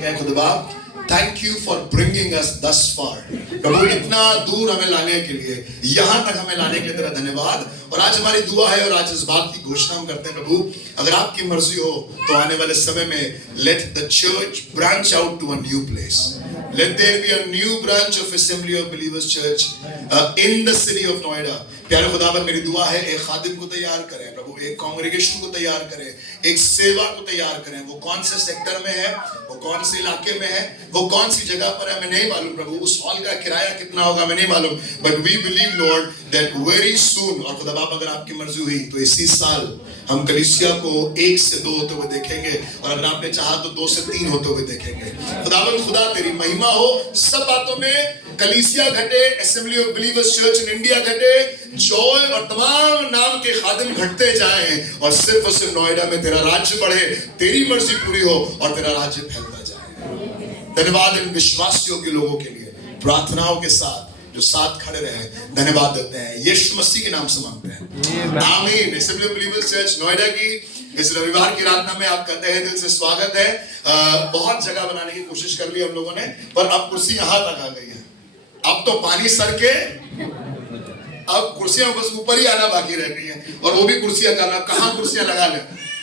और कहें खुदा बाप थैंक यू फॉर ब्रिंगिंग अस दस फार। प्रभु इतना दूर हमें लाने के लिए, यहां तक हमें लाने के लिए तेरा धन्यवाद। और आज हमारी दुआ है और आज इस बात की घोषणा हम करते हैं प्रभु, अगर आपकी मर्जी हो तो आने वाले समय में let the church branch out to a new place. Let there be a new branch of Assembly of Believers Church in the city of Noida। प्यारे खुदावन मेरी दुआ है एक खादिम को तैयार करें प्रभु, एक कांग्रेगेशन को तैयार करें, एक सेवा को तैयार करें। वो कौन से सेक्टर में है, वो कौन से इलाके में है, वो कौन सी जगह पर है, हमें नहीं मालूम प्रभु। उस हॉल का किराया कितना होगा हमें नहीं मालूम, but we believe Lord that very soon. और खुदा बाप अगर आपकी मर्जी हुई तो इसी साल हम कलीसिया को 1 से 2 होते हुए देखेंगे, और अगर आपने चाहा तो 2 से 3 होते हुए देखेंगे। खुदावन खुदा तेरी महिमा हो सब बातों में। कलीसिया घटे, assembly of believers church in India घटे, जॉय और तमाम नाम के खादिम घटते जाएं, और सिर्फ नोएडा में तेरा राज्य बढ़े, तेरी मर्जी पूरी हो और तेरा राज्य फैलता जाए। धन्यवाद इन विश्वासियों के लोगों के लिए, प्रार्थनाओं के साथ जो साथ खड़े रहे, धन्यवाद देते हैं यीशु मसीह के नाम से मांगते हैं, आमीन। Assembly of believers church Noida की इस रविवार की रात में आपका तहे दिल से स्वागत है। बहुत जगह बनाने की कोशिश कर ली हम लोगों ने, पर अब कुर्सी यहाँ तक आ गई है। अब तो पानी सर के अब कुर्सियां बस ऊपर ही आना बाकी रह गई हैं, और वो भी कुर्सियां करना, कहाँ कुर्सियां लगा ले,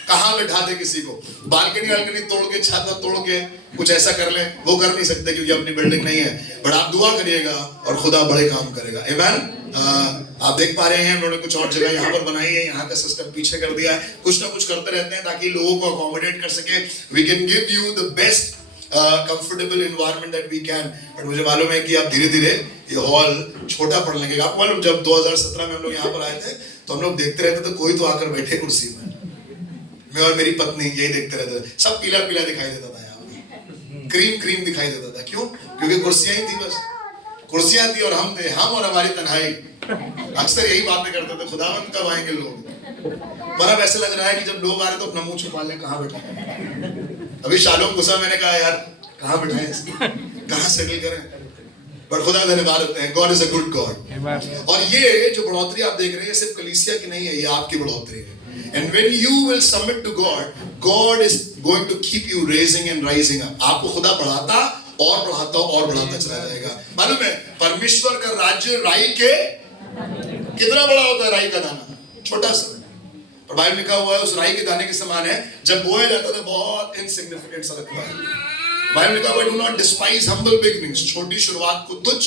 कहाँ बैठा दे किसी को, बालकनी तोड़ के, छत तोड़ के कुछ ऐसा कर ले, वो कर नहीं सकते क्योंकि अपनी बिल्डिंग नहीं है। बट आप दुआ करिएगा और खुदा बड़े काम करेगा। आमीन। आप देख पा रहे हैं उन्होंने कुछ और जगह यहाँ पर बनाई है, यहाँ का सिस्टम पीछे कर दिया है, कुछ ना कुछ करते रहते हैं ताकि लोगों को अकोमोडेट कर सके। We can give you the best comfortable environment that we can. But मुझे मालूम है कि आप धीरे धीरे ये हॉल छोटा पड़ने लगेगा। आपको मालूम जब 2017 में हम लोग यहाँ पर आए थे तो हम लोग देखते रहते थे कोई तो आकर बैठे कुर्सी में, मैं और मेरी पत्नी यही देखते रहते थे। सब पीला पीला दिखाई देता था, यहाँ क्रीम क्रीम दिखाई देता था। क्यों? क्योंकि कुर्सियां ही थी, बस कुर्सियां थी और हम थे, हम और हमारी तन्हाई। अक्सर यही बातें करते थे, खुदावंद कब आएंगे लोग। पर अब ऐसे लग रहा है कि जब लोग आ रहे तो अपना मुंह छुपा लें, कहाँ बैठे। अभी शालोम गुस्सा, मैंने कहा यार कहाँ बैठाएं, कहाँ सेटल करें। बट खुदा धन्यवाद देते हैं, God is a good God. और ये जो बढ़ोतरी आप देख रहे हैं सिर्फ कलीसिया की नहीं है, ये आपकी बढ़ोतरी है। And when you will submit to God, God is going to keep you raising and rising up। आपको खुदा बढ़ाता और बढ़ाता और बढ़ाता चला जाएगा। मालूम है परमेश्वर का राज्य राई के कितना बड़ा होता है? राई का दाना छोटा सा, पर बाइबल में लिखा हुआ है उस राई के दाने के समान है। जब बोया जाता था बहुत इनसिग्निफिकेंट सा लगता है। बाइबल में लिखा हुआ है do not despise humble beginnings, छोटी शुरुआत को तुच्छ।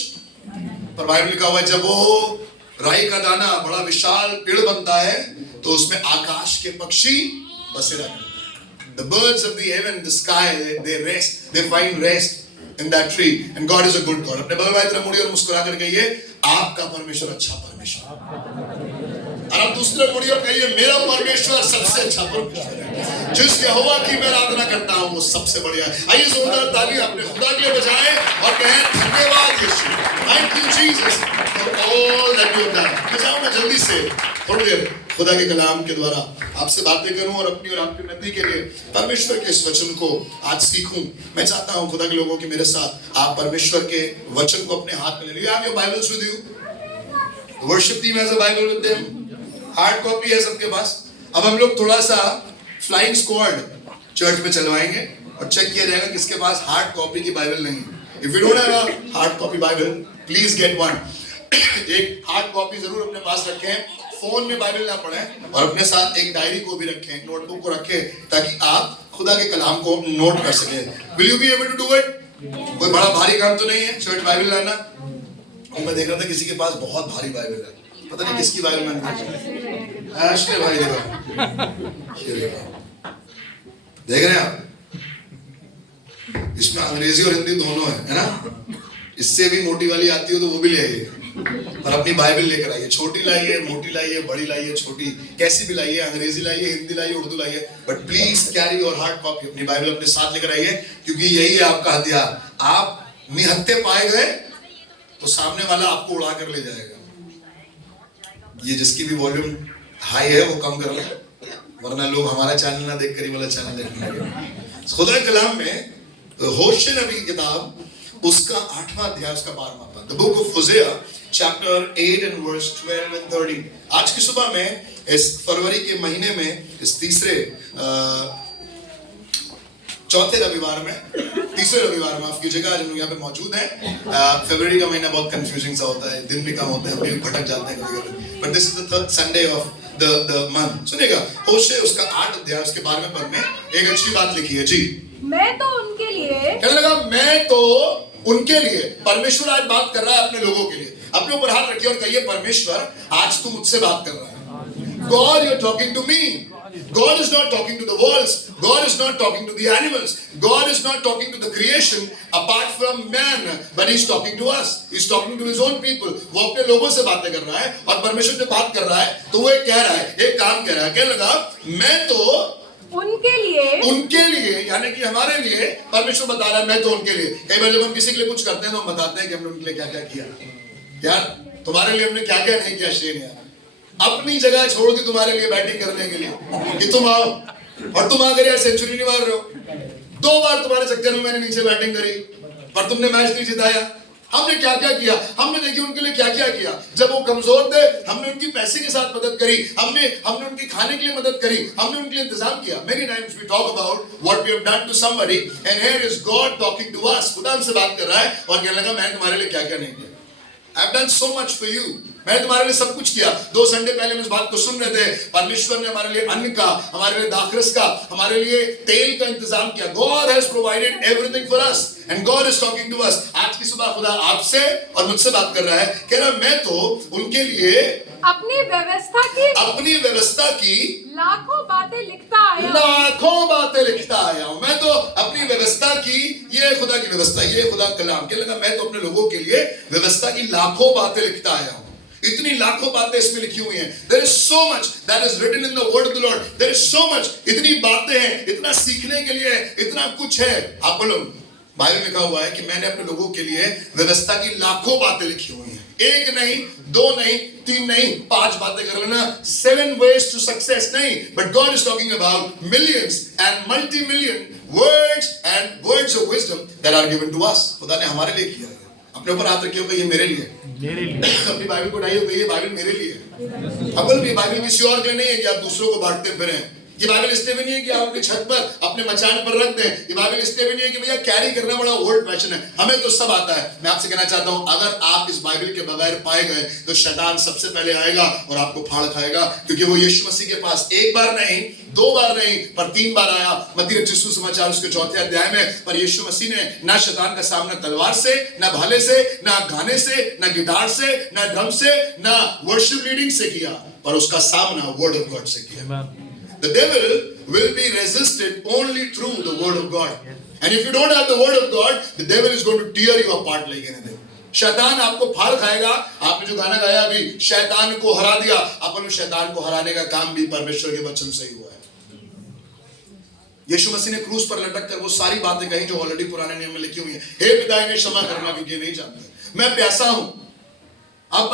पर बाइबल में लिखा हुआ है जब वो राई का दाना बड़ा विशाल पेड़ बनता है तो उसमें आकाश के पक्षी बसेरा करते हैं। The birds of the heaven, the sky, they rest, they find rest in that tree, and God is a good God। अपने बगल वाले तरफ मुड़िए और मुस्कुरा कर कहिए आपका परमेश्वर अच्छा परमेश्वर। और आप दूसरे मुड़िए और कहिए मेरा परमेश्वर सबसे अच्छा परमेश्वर है। जिस यहोवा की मैं आराधना करता हूँ वो सबसे बढ़िया है। आइए जोरदार ताली अपने खुदा के लिए बजाएं और कहें धन्यवाद Yeshu, thank you Jesus for all that you have done. मैं चाहूंगा जल्दी से थोड़ी देर खुदा के कलाम के द्वारा आपसे बातें करूं और अपनी और आपकी उन्नति के लिए परमेश्वर के इस वचन को आज सीखूं। मैं चाहता हूं खुदा के लोगों की मेरे साथ आप परमेश्वर के वचन को अपने हाथ में ले लीजिए। आप your Bibles with you, worship team has a Bible with them, hard copy है सबके पास। अब हम लोग थोड़ा सा फ्लाइंग स्क्वाड चर्च में चलवाएंगे और चेक किया जाएगा किसके पास हार्ड कॉपी की बाइबल नहीं है। If you don't have a hard copy Bible please get one. एक हार्ड कॉपी जरूर अपने पास रखें, फोन में बाइबल ना पढ़ें, और अपने साथ एक डायरी को भी रखें, एक नोटबुक को रखें ताकि आप खुदा के कलाम को नोट कर सकें। Will you be able to do it? कोई बड़ा भारी काम तो नहीं है चर्च बाइबल लाना। और मैं देख रहा था किसी के पास बहुत भारी बाइबल है, पता नहीं किसकी बाइबल मैंने आशले भाई देखो, देख रहे हैं आप, इसमें अंग्रेजी और हिंदी दोनों है ना। इससे भी मोटी वाली आती हो तो वो भी ले आइए, पर अपनी बाइबल लेकर आइए। छोटी लाइए, मोटी लाइए, बड़ी लाइए, छोटी कैसी भी लाइए, अंग्रेजी लाइए, हिंदी लाइए, उर्दू लाइए, but please carry your hard copy. अपनी बाइबल अपने साथ लेकर आइए क्योंकि यही है आपका हथियार। आप निहत्थे पाए गए तो सामने वाला आपको उड़ा कर ले जाएगा। ये जिसकी भी वॉल्यूम हाई है वो कम कर ले, वरना लोग हमारा चैनल ना देख कर ही वाला चैनल देखने लगे। खुदा कलाम में होशे नबी किताब उसका 8वां अध्याय उसका 12वां पद, the book of Hosea chapter 8 and verse 12 and 13। आज की सुबह में इस फरवरी के महीने में इस तीसरे चौथे रविवार में, तीसरे रविवार में माफ कीजिएगा, आज हम लोग यहाँ पे मौजूद हैं। फरवरी का महीना बहुत कंफ्यूजिंग सा होता है, दिन भी कम होते हैं, हम भी भटक जाते हैं कभी-कभी। But this is the third Sunday off the month. सुनिएगा, होशे उसका 8 अध्याय उसके 12वें पद में एक अच्छी बात लिखी है जी। मैं तो उनके लिए, कहने लगा मैं तो उनके लिए। परमेश्वर आज बात कर रहा है अपने लोगों के लिए। अपने ऊपर हाथ रखिए और कहिए, परमेश्वर आज तू मुझसे बात कर रहा है। God, you're talking to me. God is not talking to the worlds. God is not talking to the animals. God is not talking to the creation apart from man, but He's talking to us. He's talking to His own people. वो अपने लोगों से बातें कर रहा है, और परमेश्वर से बात कर रहा है तो वो एक कह रहा है, एक काम कह रहा है। कहने लगा मैं तो उनके लिए, यानी कि हमारे लिए परमेश्वर बता रहा है मैं तो उनके लिए। कई बार जब हम किसी के लिए कुछ करते हैं तो हम बताते हैं कि हमने उनके लिए क्या क्या किया। यार तुम्हारे लिए हमने क्या क्या नहीं किया शेन यार। अपनी जगह छोड़ दी तुम्हारे लिए बैटिंग करने के लिए कि तुम आओ, और तुम आकर यार सेंचुरी नहीं मार रहे हो। 2 बार तुम्हारे चक्कर में मैंने नीचे बैटिंग करी पर तुमने मैच नहीं जिताया। हमने क्या क्या किया, हमने देखिए उनके लिए क्या क्या किया। जब वो कमजोर थे हमने उनकी पैसे के साथ मदद करी, हमने उनकी खाने के लिए मदद करी, हमने उनके लिए इंतजाम किया। Many times we talk about what we have done to somebody and here is God talking to us. खुदा हमसे बात कर रहा है और कहने लगा मैं तुम्हारे लिए क्या क्या नहीं किया। I have done so much for you. मैंने तुम्हारे लिए सब कुछ किया। 2 संडे पहले हम इस बात को सुन रहे थे, परमेश्वर ने हमारे लिए अन्न का, हमारे लिए दाखरस का, हमारे लिए तेल का इंतजाम किया। God has provided everything for us and God is talking to us. आज की सुबह खुदा आपसे और मुझसे बात कर रहा है। कह रहा मैं तो उनके लिए अपनी व्यवस्था की लाखों बातें लिखता आया हूं। मैं तो अपनी व्यवस्था की, ये खुदा की व्यवस्था, ये खुदा कलाम। कहने लगा मैं तो अपने लोगों के लिए व्यवस्था की लाखों बातें लिखता आया हूं। इतनी लाखों बातें इसमें लिखी हुई हैं। There is so much that is written in the word of the Lord. There is so much, इतनी बातें हैं, इतना सीखने के लिए, इतना कुछ है। आप बोलो, बाइबल में लिखा हुआ है कि मैंने अपने लोगों के लिए व्यवस्था की लाखों बातें लिखी हुई हैं। 1 नहीं, 2 नहीं, 3 नहीं, 5 बातें कर लेना। 7 ways to success नहीं, but God is talking about millions and multi-million words and words of wisdom that are given to us. खुदा ने हमारे लिए किया है। अपने ऊपर हाथ रखिए, ये मेरे लिए, अपनी बाइबल को उठाइए, ये बाइबल मेरे लिए। अब बोल, बाइबल किसी और के लिए नहीं है कि आप दूसरों को बांटते फिरें। ये बाइबल इसलिए भी नहीं है कि आप अपनी छत पर, अपने मचान पर रख दें। ये बाइबल इसलिए भी नहीं है कि भैया कैरी करना बड़ा ओल्ड फैशन है, हमें तो सब आता है। मैं आपसे कहना चाहता हूं, अगर आप इस बाइबल के बगैर पाए गए तो शैतान सबसे पहले आएगा और आपको फाड़ खाएगा, क्योंकि वो यीशु मसीह के पास 1 बार नहीं, 2 बार नहीं, पर 3 बार आया। मत्ती रचित सुसमाचार उसके 4थे अध्याय में। पर यीशु मसीह ने ना शैतान का सामना तलवार से, ना भाले से, ना गाने से, ना गिटार से, ना ड्रम से, ना वर्शिप लीडिंग से किया, पर उसका सामना वर्ड ऑफ गॉड से किया। The devil will be resisted only through the word of God. And if you don't have the word of God, the devil is going to tear you apart like anything. शैतान आपको फाड़ खाएगा। आपने जो गाना गाया अभी, शैतान को हरा दिया, अपन शैतान को हराने का काम भी परमेश्वर के वचन से ही हुआ है। यीशु मसीह ने क्रूस पर लटक कर वो सारी बातें कही जो ऑलरेडी पुराने नियम में लिखी हुई हैं। हे पिता इन्हें क्षमा करना क्योंकि नहीं जानते, मैं प्यासा हूं, अब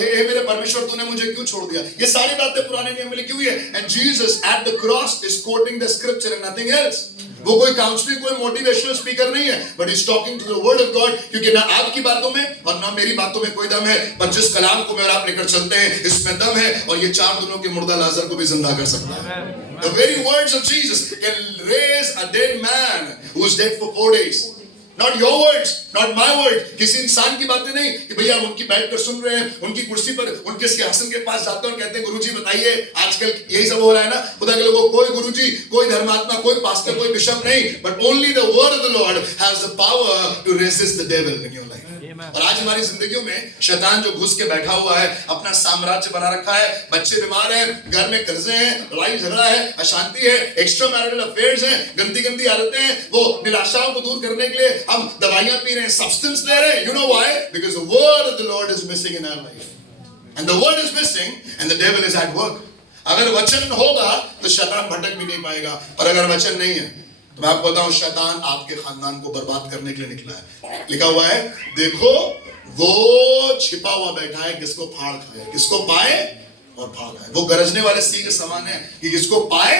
हे मेरे परमेश्वर तूने मुझे क्यों छोड़ दिया। ये सारी बातें पुराने नियम में लिखी हुई है। And Jesus at the cross is quoting the scripture and nothing else. वो कोई काउंसलिंग, कोई मोटिवेशनल स्पीकर नहीं है, but is talking to the word of God. क्योंकि ना आपकी बातों में और ना मेरी बातों में कोई दम है, पर जिस कलाम को मैं और आप लेकर चलते हैं इसमें दम है, और ये 4 दिनों के मुर्दा लाजर को भी जिंदा कर सकता है। The very words of Jesus can raise a dead man who was dead for 4 days. Not your words, not my words. किसी इंसान की बातें नहीं कि भैया उनकी बैठ कर सुन रहे हैं, उनकी कुर्सी पर, उनके सिंहासन के पास जाते हैं और कहते हैं गुरुजी बताइए, आजकल यही सब हो रहा है ना। खुदा के लोगों, कोई गुरुजी, कोई धर्मात्मा, कोई पास्टर, कोई बिशप नहीं, but only the word of the Lord has the power to resist the devil in your life. और आज हमारी जिंदगियों में शैतान जो घुस के बैठा हुआ है, अपना साम्राज्य बना रखा है। बच्चे बीमार हैं, घर में कर्जे हैं, लड़ाई झगड़ा है, अशांति है, एक्स्ट्रा मैरिटल अफेयर्स हैं, गंदी गंदी आदतें हैं। वो निराशाओं को दूर करने के लिए हम दवाइयां पी रहे हैं, सब्सटेंस ले रहे हैं। You know why? Because the word of the Lord is missing in our life. And the word is missing and the devil is at work. अगर वचन होगा तो शैतान भटक भी नहीं पाएगा, और अगर वचन नहीं है तो मैं आपको बताऊं, शैतान आपके खानदान को बर्बाद करने के लिए निकला है। लिखा हुआ है, देखो वो छिपा हुआ बैठा है, किसको फाड़ खाए, किसको पाए और फाड़ खाए। वो गरजने वाले सिंह के समान है कि किसको पाए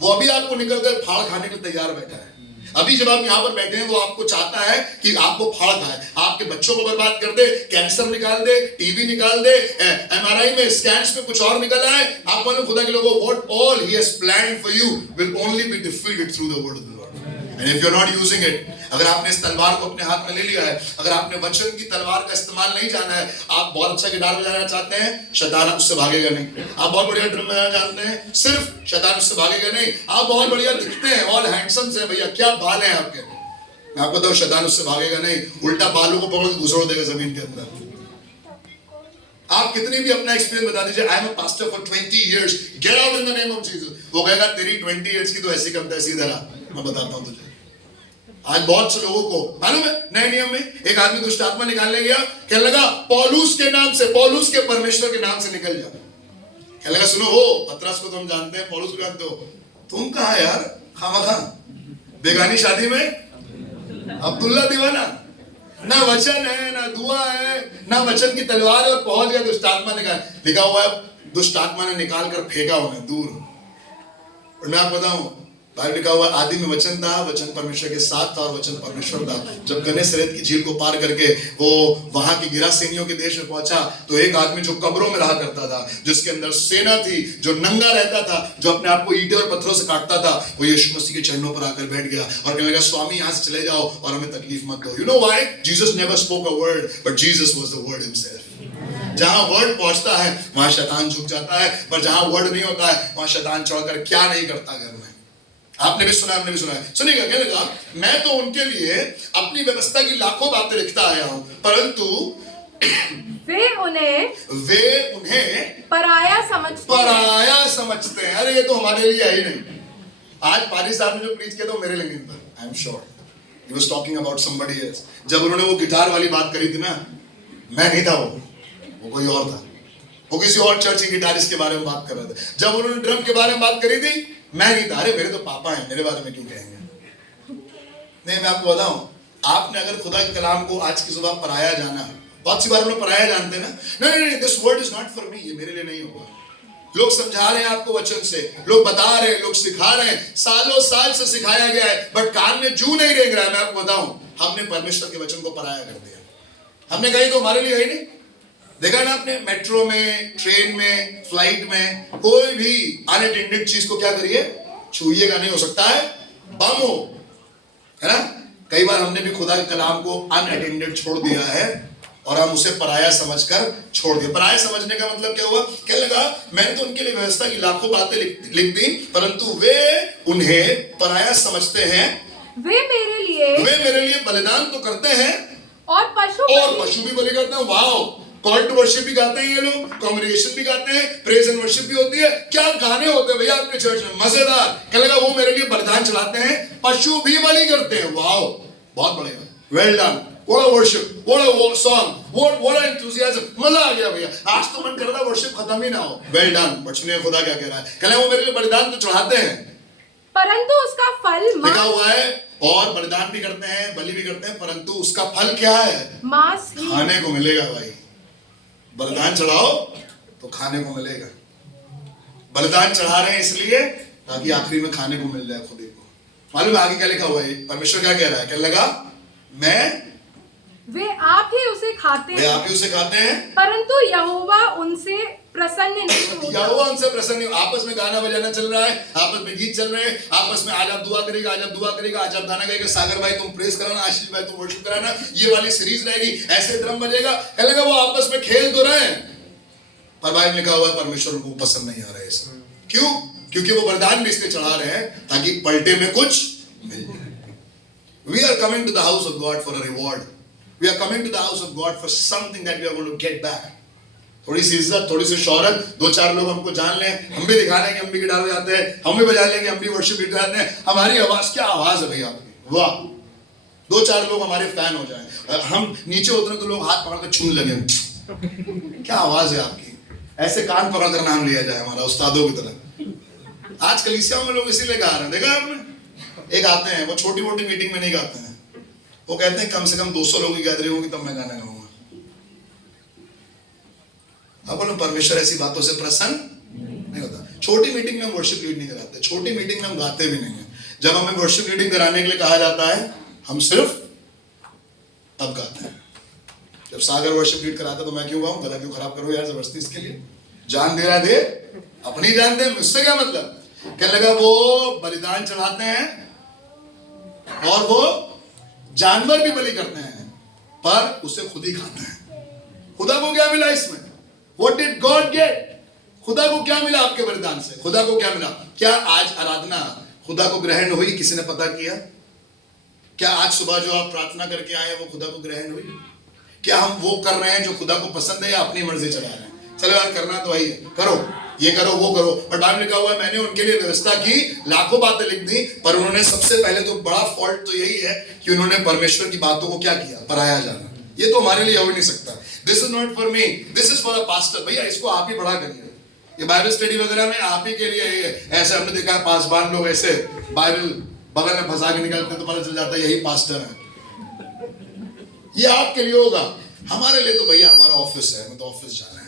वो अभी आपको निकल कर फाड़ खाने के लिए तैयार बैठा है। अभी जब आप यहाँ पर बैठे हैं वो आपको चाहता है कि आपको फाड़ खाए, आपके बच्चों को बर्बाद कर दे, कैंसर निकाल दे, टीबी निकाल दे, एमआरआई में स्कैन्स में कुछ और निकल आए। आप मालूम खुदा के लोगों, what all he has planned for you will only be defeated through the word of the Lord. And if you are not using it, अगर आपने इस तलवार को अपने हाथ में ले लिया है, अगर आपने वचन की तलवार का इस्तेमाल नहीं जाना है, आप बहुत अच्छा गिटार बजाना चाहते हैं, शैतान उससे भागेगा नहीं। आप बहुत बढ़िया ड्रम बजाना जानते हैं, सिर्फ शैतान उससे भागेगा नहीं। आप बहुत बढ़िया दिखते हैं, ऑल हैंडसम से, भैया क्या बाल हैं आपके, मैं आपको बताऊं शैतान उससे भागेगा नहीं, उल्टा बालों को पकड़ के घुसड़ देगा जमीन के अंदर। आप कितनी भी अपना एक्सपीरियंस बता दीजिए, I am a pastor for 20 years, get out in the name of Jesus, वो कहेगा तेरी 20 years की तो ऐसी कम तैसी, इधर आ, मैं बताता हूं तुझे। आज बहुत से लोगों को मालूम है, नए नियम में एक आदमी दुष्ट आत्मा निकालने गया, कहने लगा पौलुस के नाम से, पौलुस के परमेश्वर के नाम से निकल जा। कहने लगा सुनो, हो पतरस को तुम जानते हैं, पौलुस को जानते हो, तुम कहाँ यार, खामखा बेगानी शादी में अब्दुल्ला दीवाना, ना वचन है ना दुआ है ना वचन की तलवार, और पहुंच गया दुष्ट आत्मा निकाल, लिखा हुआ है दुष्ट आत्मा ने निकाल कर फेंका उन्हें दूर। और मैं आपको बताऊं, बाइबल लिखा हुआ आदि में वचन था, वचन परमेश्वर के साथ था और वचन परमेश्वर था। जब गन्नेसरेत की झील को पार करके वो वहां की गिरासेनियों के देश में पहुंचा, तो एक आदमी जो कब्रों में रहा करता था, जिसके अंदर सेना थी, जो नंगा रहता था, जो अपने आप को ईंटें और पत्थरों से काटता था, वो यीशु मसीह के चरणों पर आकर बैठ गया और कहने लगा स्वामी यहाँ से चले जाओ और हमें तकलीफ मत दो। You know why? Jesus never spoke a word, but Jesus was the word himself. जहां वर्ड पहुंचता है वहां शैतान झुक जाता है, पर जहां वर्ड नहीं होता है वहां शैतान चढ़कर क्या नहीं करता घर में। आपने भी सुना, हमने भी सुना है। सुनिएगा, कहने लगा मैं तो उनके लिए अपनी व्यवस्था की लाखों बातें लिखता आया हूं, परंतु वे उन्हें पराया समझते हैं। अरे ये तो हमारे लिए है ही नहीं। आज पारी साहब ने जो प्रीच किया तो मेरे लिए नहीं था, I am sure he was talking about somebody else. जब उन्होंने वो गिटार वाली बात करी थी ना, मैं नहीं था, वो कोई और था, वो किसी और चर्च के गिटारिस्ट के बारे में बात कर रहे थे। जब उन्होंने ड्रम के बारे में बात करी थी, मैं नहीं था, अरे मेरे तो पापा हैं, मेरे बारे में क्यों कहेंगे। नहीं, मैं आपको बताऊं, आपने अगर खुदा के कलाम को आज की सुबह पराया जाना, बहुत सी बार हम लोग पराया जानते हैं ना, नहीं, this word is not for me, ये मेरे लिए नहीं होगा। लोग समझा रहे हैं आपको वचन से, लोग बता रहे हैं, लोग सिखा रहे हैं, सालों साल से सिखाया गया है, बट कान में जू नहीं रेंग रहा है। मैं आपको बताऊं, हमने परमेश्वर के वचन को पराया कर दिया। हमने कही तो हमारे लिए है ही नहीं। देखा ना आपने, मेट्रो में, ट्रेन में, फ्लाइट में, कोई भी अनअटेंडेड चीज को क्या करिए, छूइएगा नहीं। हो सकता है बम हो, है ना। कई बार हमने भी खुदा के कलाम को अनअटेंडेड छोड़ दिया है और हम उसे पराया समझकर छोड़ दिया। पराया समझने का मतलब क्या हुआ? कहने लगा मैंने तो उनके लिए व्यवस्था की लाखों बातें लिख दी, परंतु वे उन्हें पराया समझते हैं। वे मेरे लिए बलिदान तो करते हैं और पशु भी बलि करते हैं। वाओ, कॉल टू वर्शिप भी गाते हैं ये लोग, कांग्रेगेशन भी गाते हैं, प्रेज एंड वर्शिप भी होती है। क्या गाने होते हैं भैया आपके चर्च में, मजेदार। कहने लगा वो मेरे लिए बलिदान चढ़ाते हैं, पशु भी बलि करते हैं। वाओ, बहुत बढ़िया, well done, what a worship, what a song, what a enthusiasm, मजा आ गया भैया। आज तो मन करता वर्शिप खत्म ही ना हो। वेल डन, बट सुनिए खुदा क्या कह रहा है। कहने वो मेरे लिए बलिदान तो चढ़ाते हैं, परंतु उसका फल लिखा हुआ है, और बलिदान भी करते हैं, बलि भी करते हैं, परंतु उसका फल क्या है? मांस खाने को मिलेगा भाई। बलिदान चढ़ाओ तो खाने को मिलेगा। बलिदान चढ़ा रहे हैं इसलिए ताकि आखिरी में खाने को मिल जाए खुद ही को। मालूम है आगे क्या लिखा हुआ है? परमेश्वर क्या कह रहा है? कहने लगा वे आप ही उसे खाते हैं, परंतु यहोवा उनसे प्रसन्न नहीं होता। यहोवा उनसे प्रसन्न नहीं। आपस में गाना बजाना चल रहा है, आपस में गीत चल रहे हैं, आपस में आज आप दुआ करेगा, आज आप दुआ करेगा, आज आप गाना गाएगा, सागर भाई तुम प्रेस कराना, आशीष भाई तुम वर्शिप कराना, ये वाली सीरीज रहेगी, ऐसे ड्रम बजेगा। कहने लगा वो आपस में खेल तो रहे हैं, पर बाइबल लिखा हुआ है परमेश्वर को पसंद नहीं आ रहा है इसमें। क्यों? क्योंकि वो बलिदान भी इसलिए चढ़ा रहे हैं ताकि पलटे में कुछ मिल जाए। We are coming to the house of God for a reward. We are coming to the house of God for something that we are going to get back. थोड़ी सी इज्जत, थोड़ी सी शोहरत, दो चार लोग हमको जान लें, हम भी दिखा लेंगे, हम भी गिटार बजाते हैं, हम भी बजा लेंगे, हम भी वर्शिप भी गाते हैं। हमारी आवाज क्या आवाज है भैया आपकी, वाह। दो चार लोग हमारे फैन हो जाएं, हम नीचे उतरे तो लोग हाथ पकड़ कर छूने लगे, क्या आवाज है आपकी। ऐसे कान पकड़ कर नाम लिया जाए हमारा उस्तादों की तरह। आज कलीसिया में लोग इसीलिए गा रहे हैं, देखा आपने। एक आते हैं, वो छोटी मोटी मीटिंग में नहीं गाते हैं, वो कहते हैं कम से कम 200 लोगों की गैदरिंग होगी तब मैं गाना गाऊंगा। अब परमेश्वर ऐसी बातों से प्रसन्न नहीं होता। छोटी मीटिंग में हम वर्शिप लीड नहीं कराते, छोटी मीटिंग में हम गाते भी नहीं है। जब हमें वर्शिप लीडिंग कराने के लिए कहा जाता है, हम सिर्फ तब गाते हैं। जब सागर वर्शिप लीड कराता तो मैं क्यों गाऊं, गला क्यों खराब करूं यार जबरदस्ती इसके लिए। जान दे रहा दे, अपनी जान दे, उससे क्या मतलब। क्या लगा वो बलिदान चढ़ाते हैं और वो जानवर भी बलि करते हैं, पर उसे खुद ही खाते हैं। खुदा को क्या मिला इसमें? What did God get? खुदा को क्या मिला आपके बलिदान से? खुदा को क्या मिला? क्या आज आराधना खुदा को ग्रहण हुई? किसी ने पता किया? क्या आज सुबह जो आप प्रार्थना करके आए वो खुदा को ग्रहण हुई? क्या हम वो कर रहे हैं जो खुदा को पसंद है या अपनी मर्जी चला रहे हैं? चलो यार करना तो वही है, करो ये करो वो करो। और बाइबल लिखा हुआ है मैंने उनके लिए व्यवस्था की, लाखों बातें लिख दी, पर उन्होंने सबसे पहले तो बड़ा फॉल्ट तो यही है कि उन्होंने परमेश्वर की बातों को क्या किया? पराया जाना। ये तो हमारे लिए हो ही नहीं सकता। This is not for me, this is for a pastor. भैया इसको आप ही बड़ा करिए। ये बाइबल स्टडी वगैरह में आप ही के लिए ऐसे हमने देखा है 5 बार लोग ऐसे बाइबल बगल में फंसा के निकलते हैं तो पता चल जाता है यही पास्टर है। ये आपके लिए होगा, हमारे लिए तो भैया हमारा ऑफिस है, हमें तो ऑफिस जाना है।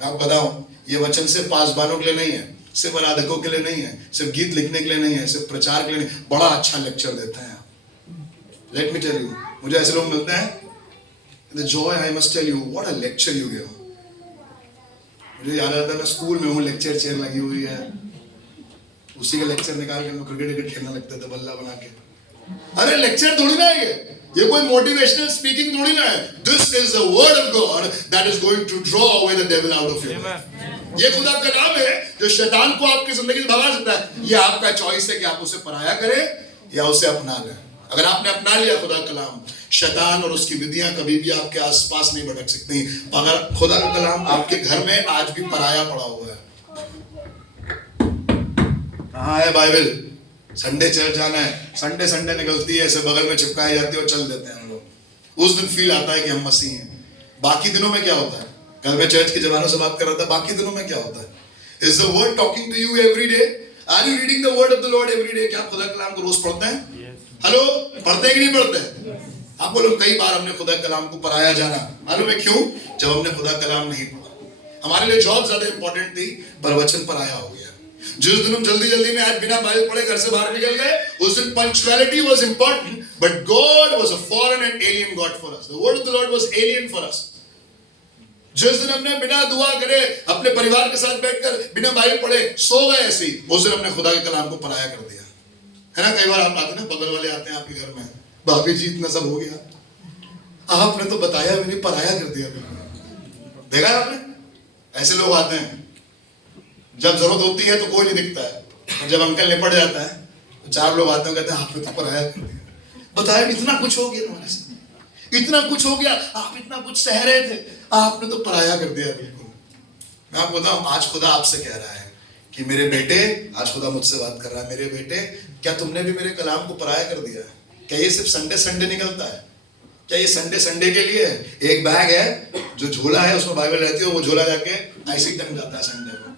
मैं आपको बताऊं ये वचन सिर्फ पासबानों के लिए नहीं है, सिर्फ आराधकों के लिए नहीं है, सिर्फ गीत लिखने के लिए नहीं है, सिर्फ प्रचार के लिए नहीं। बड़ा अच्छा लेक्चर देते हैं। लेट मी टेल यू, मुझे ऐसे लोग मिलते हैं, the joy I must tell you what a lecture you give. मुझे याद आता है मैं स्कूल में हूँ, लेक्चर चेयर लगी हुई है, उसी का लेक्चर निकाल के हम क्रिकेट खेलने लगते थे बल्ला बना के। अरे लेक्चर थोड़ी ना है ये कोई मोटिवेशनल स्पीकिंग थोड़ी ना है। This is the word of God that is going to draw away the devil out of your life. ये खुदा का नाम है जो शैतान को आपकी जिंदगी से भगा सकता है। ये आपका चॉइस है कि आप उसे पराया करें या उसे अपना लें। अगर आपने अपना लिया खुदा का कलाम, शैतान और उसकी विधियां कभी भी आपके आसपास नहीं भटक सकती। अगर खुदा का कलाम आपके घर में आज भी पराया पड़ा हुआ है, कहाँ है बाइबल? संडे चर्च जाना है, संडे संडे निकलती है ऐसे बगल में चिपकाई जाती है और चल देते हैं हम लोग। उस दिन फील आता है कि हम मसीह हैं। बाकी दिनों में क्या होता है? कल मैं चर्च के जवानों से बात कर रहा था, बाकी दिनों में क्या होता है? Is the word talking to you every day? Are you reading the word of the Lord every day? क्या आप खुदा कलाम को रोज पढ़ते हैं? हेलो, पढ़ते हैं कि नहीं पढ़ते? आप बोलो कई बार हमने खुदा कलाम को पराया जाना। मालूम है क्यों? जब हमने खुदा कलाम नहीं पढ़ा। हमारे लिए जॉब ज्यादा इंपॉर्टेंट थी, पर वचन पराया हो गया। जिस दिन हम जल्दी जल्दी में आज बिना बाइबल पढ़े घर से बाहर निकल गए, उस दिन punctuality was important, but God was a foreign and alien God for us. The word of the Lord was alien for us. जिस दिन हमने बिना दुआ करे अपने परिवार के साथ बैठकर बिना बाइबल पढ़े सो गए ऐसे ही, उस दिन हमने खुदा के कलाम को पराया कर दिया है ना। कई बार आप आते ना, बगल वाले आते हैं आपके घर में, भाभी जी इतना सब हो गया, आपने तो बताया भी नहीं, पराया कर दिया। देखा है आपने? ऐसे लोग आते हैं, जब जरूरत होती है तो कोई नहीं दिखता है, और जब अंकल निपट जाता है तो 4 लोग आते हैं, कहते हैं आपने तो पराया कर दिया। बताया इतना कुछ हो गया तुम्हारे से, इतना कुछ हो गया, आप इतना कुछ सह रहे थे, आपने तो पराया कर दिया। बिल्कुल मैं आपको बताऊं, आज खुदा आपसे कह रहा है कि मेरे बेटे, आज खुदा मुझसे बात कर रहा है, मेरे बेटे क्या तुमने भी मेरे कलाम को पराया कर दिया? क्या ये सिर्फ संडे संडे निकलता है? क्या ये संडे संडे के लिए एक बैग है जो झोला है उसमें बाइबल रहती है, वो झोला जाके ऐसे ही टंग जाता है संडे को,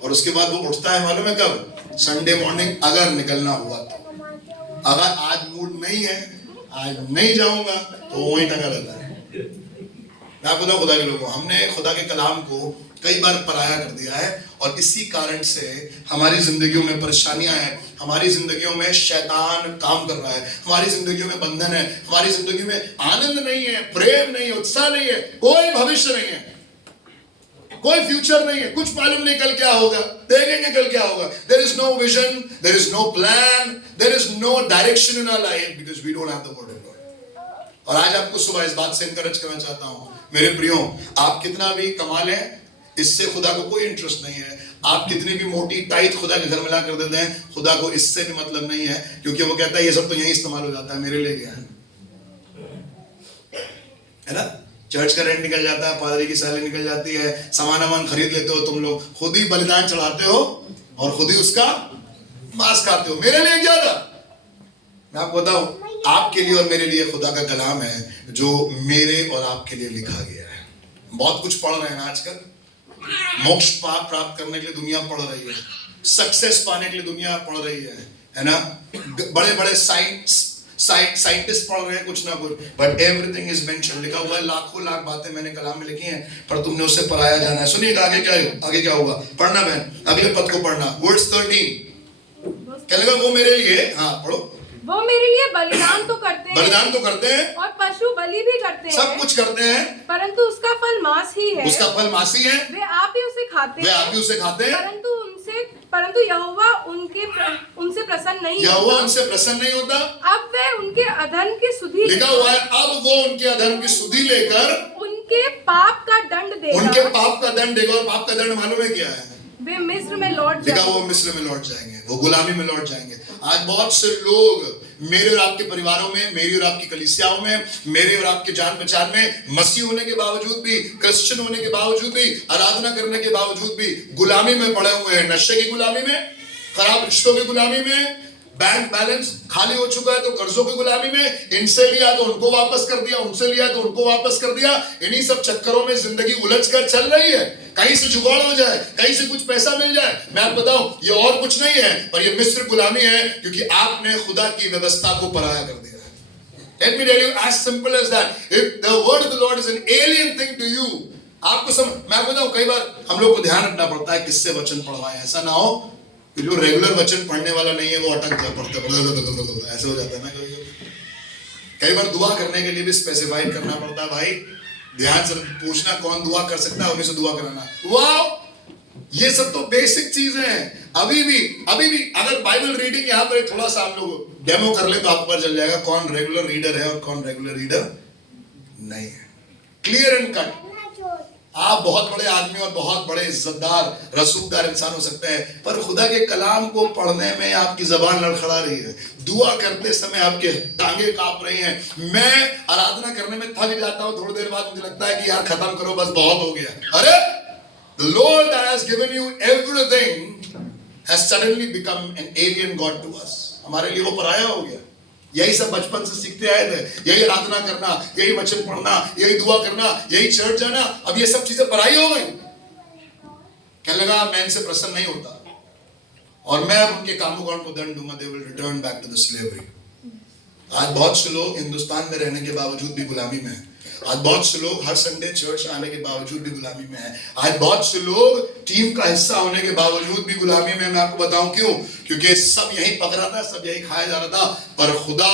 और उसके बाद वो उठता है मालूम है कब? संडे मॉर्निंग अगर निकलना हुआ तो। अगर आज मूड नहीं है, आज नहीं जाऊंगा, तो वहीं टंगा रहता है। मैं आपको बताऊं, खुदा के लोगों, हमने खुदा के कलाम को कई बार पराया कर दिया है, और इसी कारण से हमारी जिंदगियों में परेशानियां हैं, हमारी जिंदगियों में शैतान काम कर रहा है, हमारी जिंदगियों में बंधन है, हमारी जिंदगी में आनंद नहीं है, प्रेम नहीं है, उत्साह नहीं है, कोई भविष्य नहीं है, कोई फ्यूचर नहीं है, कुछ मालूम नहीं कल क्या होगा, देखेंगे कल क्या होगा। There is no vision, there is no plan, there is no direction in our life because we don't have the word of God. और आज आपको सुबह इस बात से इनकरेज करना चाहता हूं, मेरे प्रियो, आप कितना भी कमा लें, इससे खुदा को कोई इंटरेस्ट नहीं है। आप कितनी भी मोटी टाइट खुदा के घर में ला कर देते हैं, खुदा को इससे भी मतलब नहीं है, क्योंकि वो कहता है ये सब तो यही इस्तेमाल हो जाता है, मेरे लिए क्या है ना? चर्च का रेंट निकल जाता है, पादरी की सैलरी निकल जाती है, सामान वामान खरीद लेते हो तुम लोग, खुद ही बलिदान चढ़ाते हो और खुद ही उसका मांस खाते हो, मेरे लिए क्या था? मैं आपको बताऊं, आपके लिए और मेरे लिए खुदा का कलाम है जो मेरे और आपके लिए लिखा गया है। बहुत कुछ पढ़ रहे हैं ना आजकल, मोक्ष प्राप्त करने के लिए दुनिया पढ़ रही है, सक्सेस पाने के लिए दुनिया पढ़ रही है ना? बड़े बड़े साइंटिस्ट पढ़ रहे हैं कुछ ना कुछ, बट एवरीथिंग इज मेंशन, लिखा हुआ है, लाखों लाख बातें मैंने कलाम में लिखी हैं, पर तुमने उससे पराया जाना है। सुनिएगा आगे क्या होगा, पढ़ना बहन, अगले पद को पढ़ना, वर्स 13, क्या लगा वो मेरे लिए, हाँ पढ़ो, वो मेरे लिए बलिदान तो करते हैं बलिदान तो करते हैं, और पशु बलि भी करते सब हैं, कुछ करते हैं, परंतु उसका फल मांस ही है। उसका फल मासी है, वे आप ही उसे खाते वे हैं, आप ही उसे खाते हैं, परंतु यहोवा उनसे प्रसन्न नहीं यहोवा होता। उनसे प्रसन्न नहीं होता। अब वे उनके अधर्म की सुधि लिखा हुआ है अब वो उनके अधर्म की सुधि लेकर उनके पाप का दंड देगा। उनके पाप का दंड देगा। और पाप का दंड मालूम है क्या है? वे मिस्र में लौट लिखा जाएंगे। वो मिस्र में लौट जाएंगे, वो गुलामी में लौट जाएंगे। आज बहुत से लोग मेरे और आपके परिवारों में, मेरी और आपकी कलीसियाओं में, मेरे और आपके जान पहचान में मसीह होने के बावजूद भी, क्रिश्चियन होने के बावजूद भी, आराधना करने के बावजूद भी गुलामी में पड़े हुए हैं। नशे की गुलामी में, खराब रिश्तों की गुलामी में, बैंक बैलेंस खाली हो चुका है तो कर्जों की गुलामी में, इनसे लिया तो उनको वापस कर दिया, उनसे लिया तो उनको वापस कर दिया। इन्हीं सब चक्करों में जिंदगी उलझ कर चल रही है। कहीं से जुगाड़ हो जाए, कहीं से कुछ पैसा मिल जाए। मैं आपको बताऊं ये और कुछ नहीं है पर ये मिस्र गुलामी है, क्योंकि आपने खुदा की व्यवस्था को पराया कर दिया है। Let me tell you as simple as that. If the word of the Lord is an alien thing to you, आपको मैं आपको बताऊं कई बार हम लोग को ध्यान रखना पड़ता है किससे वचन पढ़वाएं। ऐसा ना हो कि जो रेगुलर वचन पढ़ने वाला नहीं है वो अटक जा पड़ता है, ऐसे हो जाता है ना। कई बार दुआ करने के लिए भी स्पेसिफाइड करना पड़ता है। भाई ध्यान से पूछना कौन दुआ कर सकता है, उन्हीं से दुआ कराना। वाह, ये सब तो बेसिक चीजें हैं। अभी भी अगर बाइबल रीडिंग यहाँ पर थोड़ा सा हम लोग डेमो कर ले तो आपको पता चल जाएगा कौन रेगुलर रीडर है और कौन रेगुलर रीडर नहीं है। Clear and cut. आप बहुत बड़े आदमी और बहुत बड़े इज्जतदार रसूखदार इंसान हो सकते हैं, पर खुदा के कलाम को पढ़ने में आपकी जबान लड़खड़ा रही है, दुआ करते समय आपके टांगे कांप रही हैं। मैं आराधना करने में थक जाता हूं, थोड़ी देर बाद मुझे लगता है कि यार खत्म करो, बस बहुत हो गया। अरे the Lord that has given you everything has suddenly become an alien God to us। हमारे लिए वो पराया हो गया। यही सब बचपन से सीखते आए थे, यही आराधना करना, यही वचन पढ़ना, यही दुआ करना, यही चर्च जाना, अब ये सब चीजें पराई हो गई। कहने लगा मैं इनसे प्रसन्न नहीं होता और मैं अब उनके कामों का उनको दंड दूंगा। They will return back to the slavery। आज बहुत से लोग हिंदुस्तान में रहने के बावजूद भी गुलामी में हैं। आज बहुत से लोग हर संडे चर्च आने के बावजूद भी गुलामी में हैं। आज बहुत से लोग टीम का हिस्सा होने के बावजूद भी गुलामी में। मैं आपको बताऊं क्यों? क्योंकि सब यही पक रहा था, सब यही खाया जा रहा था, पर खुदा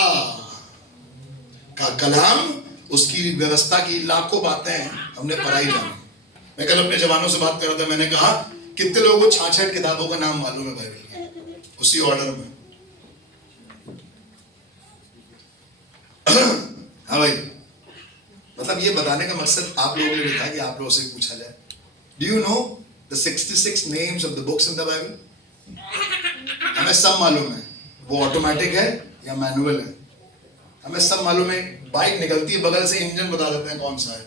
का कलाम, उसकी व्यवस्था की लाखों बातें हमने पढ़ाई जानी। मैं कल अपने जवानों से बात कर रहा था, मैंने कहा कितने लोगों को 66 किताबों का नाम मालूम है बाइबल के, उसी ऑर्डर में। हाँ भाई, मतलब ये बताने का मकसद आप लोगों ने लिखा है कि आप लोगों से पूछा जाए, do you know the 66 names of the books in the Bible? हमें सब मालूम है वो ऑटोमेटिक है या मैनुअल है। हमें सब मालूम है, बाइक निकलती है बगल से इंजन बता देते हैं कौन सा है,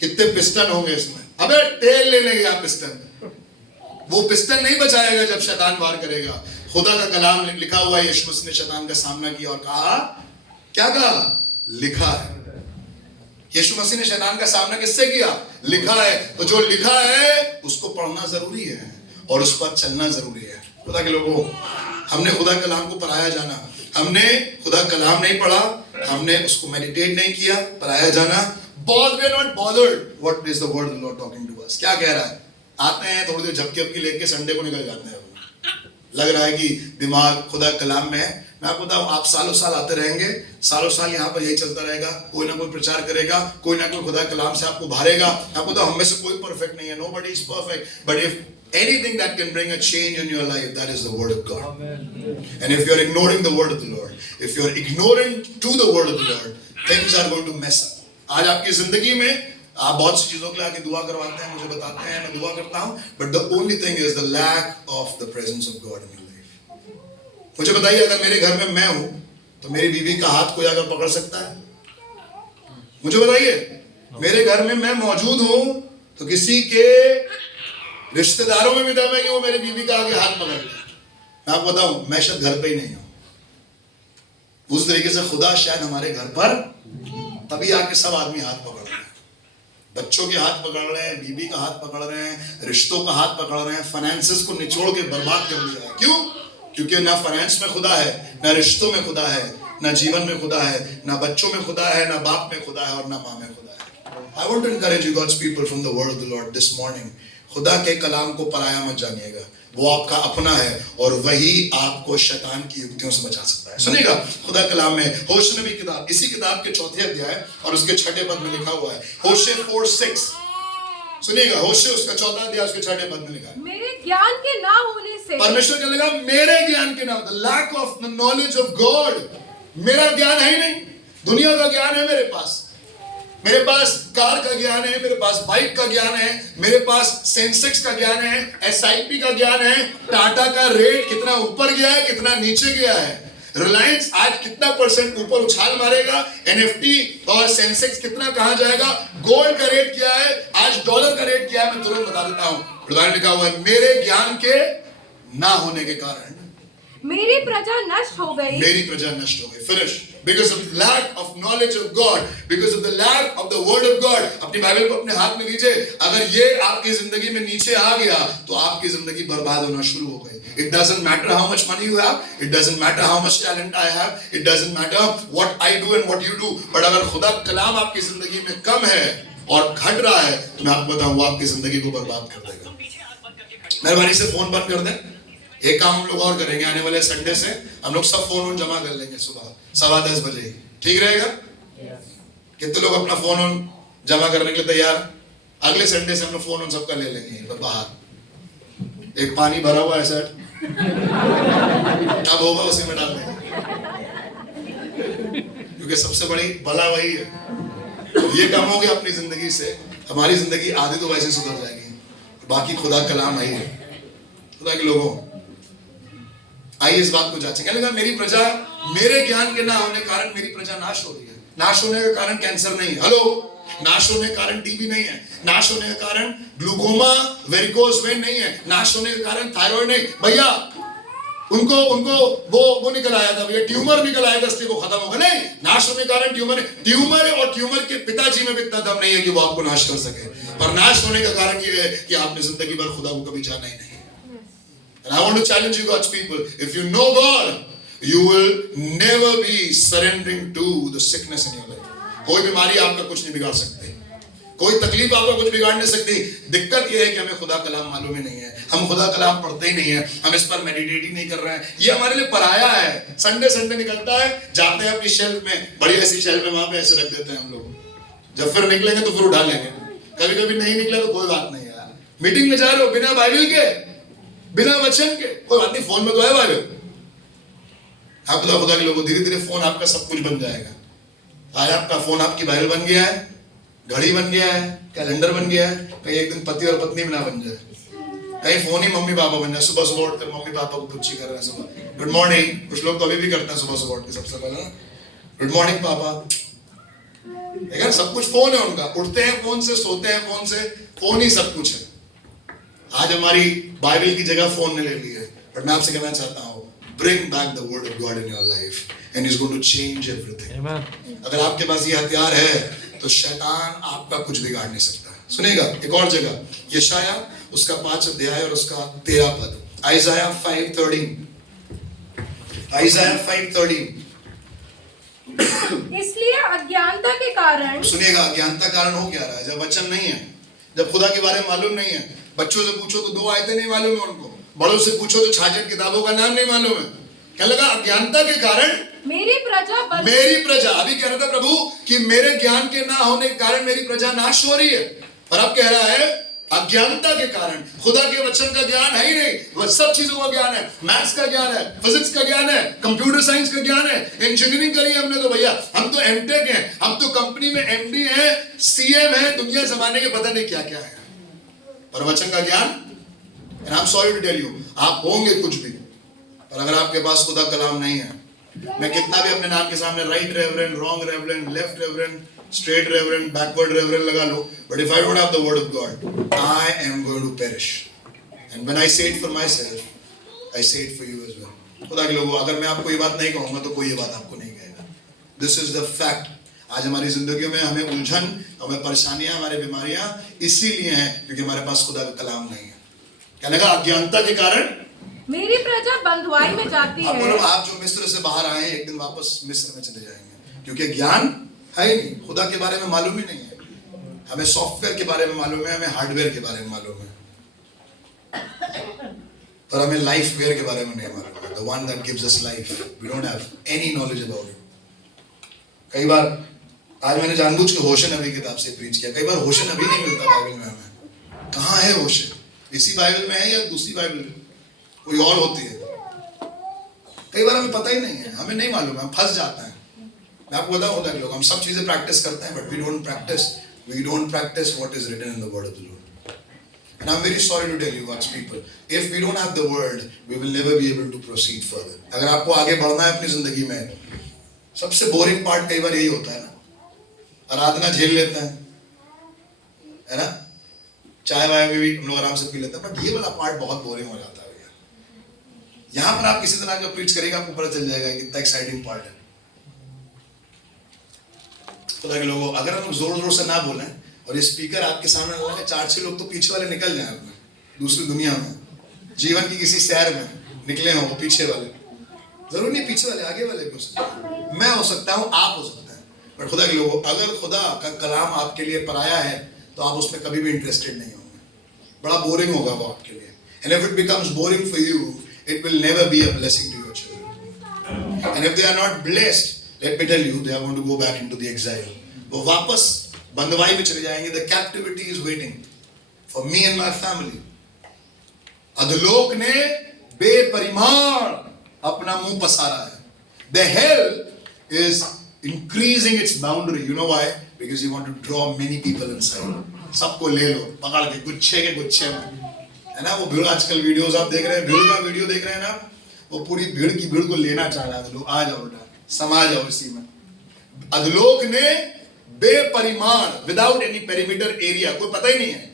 कितने पिस्टन होंगे इसमें। अबे तेल लेने गया पिस्टन, वो पिस्टन नहीं बचाएगा जब शैतान वार करेगा। खुदा का कलाम लिखा हुआ है, यीशु मसीह ने शैतान का सामना किया और कहा, क्या कहा? लिखा है। यीशु मसीह ने शैतान का सामना किससे किया? लिखा है। तो जो लिखा है उसको पढ़ना जरूरी है और उस पर चलना जरूरी है। खुदा के लोगों, हमने खुदा कलाम को पढ़ाया जाना, हमने खुदा कलाम नहीं पढ़ा, हमने उसको मेडिटेट नहीं किया, पढ़ाया जाना। बहुत we are not bothered what is the word of the Lord talking to us. क्या कह रहा है? आते हैं थोड़ी देर झपकी लेके संडे को निकल जाते हैं, लग रहा है कि दिमाग खुदा कलाम में है। मैं आपको बताऊं, आप सालों साल आते रहेंगे, सालों साल यहाँ पर यही चलता रहेगा, कोई ना कोई प्रचार करेगा, कोई ना कोई खुदा कलाम से आपको भरेगा। आपको बताऊं, हम में से कोई परफेक्ट नहीं है, nobody is perfect, but if anything that can bring a change in your life, that is the word of God. Amen. And if you are ignoring the word of the Lord, if you are ignorant to the word of the Lord, things are going to mess up. आज आपकी जिंदगी में आप बहुत सी चीजों के लिए आके दुआ करवाते हैं, मुझे बताते हैं, मैं दुआ करता हूं, but the only thing is the lack of the presence of God in your life. मुझे बताइए, अगर मेरे घर में मैं हूं तो मेरी बीवी का हाथ कोई आकर पकड़ सकता है? मुझे बताइए, मेरे घर में मैं मौजूद हूं तो किसी के रिश्तेदारों में भी दम है कि वो मेरी बीवी का आगे हाथ पकड़ ले। मैं आपको बताऊं, मैं शायद घर पे ही नहीं हूं। उस तरीके से खुदा शायद हमारे घर पर तभी आके सब आदमी हाथ पकड़ रहे हैं, बच्चों के हाथ पकड़ रहे हैं, बीवी का हाथ पकड़ रहे हैं, रिश्तों का हाथ पकड़ रहे हैं, फाइनेंसेस को निचोड़ के बर्बाद कर दिया है। क्यों? क्योंकि ना फाइनेंस में खुदा है, ना रिश्तों में खुदा है, ना जीवन में खुदा है, ना बच्चों में खुदा है, ना बाप में खुदा है और ना माँ में खुदा है। I want to encourage you God's people from the word of the Lord this morning, खुदा के कलाम को पराया मत जानिएगा। वो आपका अपना है और वही आपको शैतान की युक्तियों से बचा सकता है। सुनिएगा खुदा कलाम में होशे नबी किताब, इसी किताब के 4थे अध्याय और उसके 6ठे पद में लिखा हुआ है, होशे 4:6। सुनिएगा, होशे उसका 4था अध्याय उसके 6ठे पद में लिखा है, मेरे ज्ञान के ना होने से, परमेश्वर कहने लगा मेरे ज्ञान के नाम, the lack of the knowledge of God, मेरा ज्ञान है ही नहीं, दुनिया का ज्ञान है मेरे पास कार का ज्ञान है, मेरे पास बाइक का ज्ञान है, मेरे पास सेंसेक्स का ज्ञान है, एसआईपी का ज्ञान है, टाटा का रेट कितना ऊपर गया है, कितना नीचे गया है, रिलायंस आज कितना % ऊपर उछाल मारेगा, एनएफटी और सेंसेक्स कितना कहां जाएगा, गोल्ड का रेट क्या है, आज डॉलर का रेट क्या है, मैं तुरंत बता देता हूं। प्रधान लिखा हुआ है मेरे ज्ञान के ना होने के कारण मेरी प्रजा नष्ट हो गई, मेरी प्रजा नष्ट हो गई। Finish. Because of lack of knowledge of God, because of the lack of the word of God. अपनी बाइबल को अपने हाथ में लीजिए, अगर ये आपकी जिंदगी में नीचे आ गया तो आपकी जिंदगी बर्बाद होना शुरू हो गई। It doesn't matter how much money you have, it doesn't matter how much talent I have, it doesn't matter what I do and what you do, but अगर खुदा कलाम आपकी जिंदगी में कम है और घट रहा है तो मैं आपको बताऊं वो आपकी जिंदगी को बर्बाद कर देगा। मेहरबानी से फोन बंद कर दें। एक काम हम लोग और करेंगे, आने वाले संडे से हम लोग सब फोन जमा कर लेंगे सुबह 10:15 बजे, ठीक रहेगा? कितने लोग अपना फोन जमा करने के लिए तैयार? अगले संडे से हम लोग फोन सबका ले लेंगे तो बाहर एक पानी भरा हुआ है सर, अब होगा उसी में डाल देंगे, क्योंकि सबसे बड़ी भला वही है। ये काम हो गया अपनी जिंदगी से, हमारी जिंदगी आधी तो वैसे सुधर जाएगी, बाकी खुदा कलाम ही है। खुदा के लोगों आइए इस बात को जांचें। लगा मेरी प्रजा, मेरे ज्ञान के ना होने के कारण मेरी प्रजा नाश हो रही है। नाश होने का कारण कैंसर नहीं है, हेलो, नाश होने के कारण टीबी नहीं है, नाश होने के कारण ग्लूकोमा वेरिकोज वेन नहीं है, नाश होने के कारण थायराइड नहीं भैया, उनको वो निकल आया था भैया, ट्यूमर निकल आया था इसलिए वो खत्म होगा, नहीं, नाश होने के कारण ट्यूमर और ट्यूमर के पिताजी में भी इतना दम नहीं है कि वो आपको नाश कर सके, पर नाश होने का कारण ये है कि आपने जिंदगी भर खुदा को कभी जाना ही नहीं। And I want to challenge you God's people, if you know God, you will never be surrendering to the sickness in your life. कोई बीमारी आपका कुछ नहीं बिगाड़ सकती, कोई तकलीफ आपका कुछ बिगाड़ नहीं सकती। दिक्कत यह है कि हमें खुदा कलाम मालूम ही नहीं है, हम खुदा कलाम पढ़ते ही नहीं है, हम इस पर मेडिटेट ही नहीं कर रहे हैं, ये हमारे लिए पराया है। संडे निकलता है, जाते हैं अपनी शेल्फ में, बड़ी ऐसी शेल्फ में वहां पे ऐसे रख देते हैं हम लोग, जब फिर निकलेंगे तो फिर उठा लेंगे, कभी नहीं निकले तो कोई बात नहीं यार। मीटिंग में जा रहे हो बिना बाइबल के, बिना वचन के, कोई बात नहीं, फोन में तो है बाइबल। आप खुदा के लोगों, धीरे धीरे फोन आपका सब कुछ बन जाएगा। आज आपका फोन आपकी बाइबल बन गया है, घड़ी बन गया है, कैलेंडर बन गया है, कहीं एक दिन पति और पत्नी भी ना बन जाए, कहीं फोन ही मम्मी पापा बन जाए। सुबह उठकर मम्मी पापा को पुच्छी कर रहे हैं, सुबह गुड मॉर्निंग, कुछ लोग तो अभी भी करते हैं सुबह उठ के सबसे पहले गुड मॉर्निंग पापा। लेकिन सब कुछ फोन है उनका, उठते हैं फोन से, सोते हैं फोन से, फोन ही सब कुछ है। आज हमारी बाइबल की जगह फोन ने ले ली है, बट मैं आपसे कहना चाहता हूँ, bring back the word of God in your life and he's going to change everything. Amen. अगर आपके पास ये हथियार है तो शैतान आपका कुछ बिगाड़ नहीं सकता। सुनिएगा एक और जगह, यशाया उसका 5 अध्याय और उसका 13 पद, आइज़ाया 5:13, आइज़ाया 5:13। इसलिए अज्ञानता के कारण, सुनिएगा, अज्ञानता कारण हो क्या रहा है? जब वचन नहीं है, जब खुदा के बारे में मालूम नहीं है। बच्चों से पूछो तो 2 आयतें नहीं मालूम है उनको, बड़ों से पूछो तो 66 किताबों का नाम नहीं मालूम है। क्या लगा? अज्ञानता के कारण मेरी प्रजा, अभी कह रहा था प्रभु कि मेरे ज्ञान के ना होने के कारण मेरी प्रजा नाश हो रही है, और अब कह रहा है अज्ञानता के कारण। खुदा के वचन का ज्ञान है ही नहीं, वह सब चीजों का ज्ञान है, मैथ्स का ज्ञान है, फिजिक्स का ज्ञान है, कंप्यूटर साइंस का ज्ञान है, इंजीनियरिंग करी है हमने तो भैया, हम तो एमटेक हैं, हम तो कंपनी में एमडी हैं, सीएम हैं, दुनिया जमाने के पता नहीं क्या क्या है, पर वचन का ज्ञान, and I'm sorry to tell you, आप होंगे कुछ भी, पर अगर आपके पास खुदा कलाम नहीं है, मैं कितना भी अपने नाम के सामने right reverend, wrong reverend, left reverend, straight reverend, backward reverend लगा लो, but if I don't have the word of God, I am going to perish. And when I say it for myself, I say it for you as well. खुदा के लोगों, अगर मैं आपको ये बात नहीं कहूँगा तो कोई ये बात आपको नहीं कहेगा। This is the fact. आज हमारी जिंदगियों में हमें उलझन, हमें परेशानियां, हमारी बीमारियां इसीलिए हैं क्योंकि हमारे पास खुदा का कलाम नहीं है। क्या लगा? अज्ञानता के कारण मेरी प्रजा बंधुआई में जाती है। आप जो मिस्र से बाहर आए एक दिन वापस मिस्र में चले जाएंगे, क्योंकि ज्ञान है ही नहीं, खुदा के बारे में मालूम ही नहीं है। हमें सॉफ्टवेयर के बारे में मालूम है, हमें हार्डवेयर के बारे में मालूम है। पर हमें लाइफ वेयर के बारे में नहीं मालूम है, the one that gives us life, we don't have any knowledge about it. कई बार आज मैंने जानबूझ के होशे नबी किताब से प्रीच किया, कई बार होशे नबी नहीं मिलता बाइबल में हमें। कहाँ है होशे? इसी बाइबल में है या दूसरी बाइबल में कोई और होती है? कई बार हमें पता ही नहीं है, हमें नहीं मालूम है, हम फंस जाते हैं। मैं आपको बताऊं होता है लोग, हम सब चीजें प्रैक्टिस करते हैं but we don't practise what is written in the word of the Lord. And I am very sorry to tell you God's people, if we don't have the word we will never be able to proceed further. अगर आपको आगे बढ़ना है अपनी जिंदगी में, सबसे boring part कई बार यही होता है ना, आराधना झेल लेते हैं, है ना, चाय वाय में भी हम लोग आराम से पी लेते हैं, बट ये वाला पार्ट बहुत बोरिंग हो जाता है भैया। यहाँ पर आप किसी तरह का प्रीच करेगा, आपको पता चल जाएगा कितना एक्साइटिंग पार्ट है। खुदा के लोगों, अगर हम जोर जोर से ना बोलें और ये स्पीकर आपके सामने लगा, 4-6 लोग तो पीछे वाले निकल जाए अपने दूसरी दुनिया में, जीवन की किसी सैर में निकले हों, वो पीछे वाले, जरूर नहीं पीछे वाले, आगे वाले भी हो सकते हैं, मैं हो सकता हूँ, आप हो सकते हैं, पर खुदा के लोगों, अगर खुदा का कलाम आपके लिए पराया है तो आप उसमें कभी भी इंटरेस्टेड नहीं होंगे, बड़ा बोरिंग होगा वो आपके लिए। And if it becomes boring for you, it will never be a blessing to your children. And if they are not blessed, let me tell you, they are going to go back into the exile. वो वापस बंदवाई में चले जाएंगे। The captivity is waiting for me and my family. अधलोक ने बेपरिमाण अपना मुंह पसारा है। The hell is increasing its boundary. You know why? Because you want to draw many people inside. सबको ले लो पकड़ के गुच्छे के गुच्छे में, है ना। वो भीड़, आजकल वीडियोस आप देख रहे हैं, भीड़ का वीडियो देख रहे हैं ना, वो पूरी भीड़ की भीड़ को लेना चाह रहा है। लोग आ जाओ, समा जाओ इसी में। अधलोक ने बेपरिमाण, विदाउट एनी पेरीमीटर एरिया, कोई पता ही नहीं है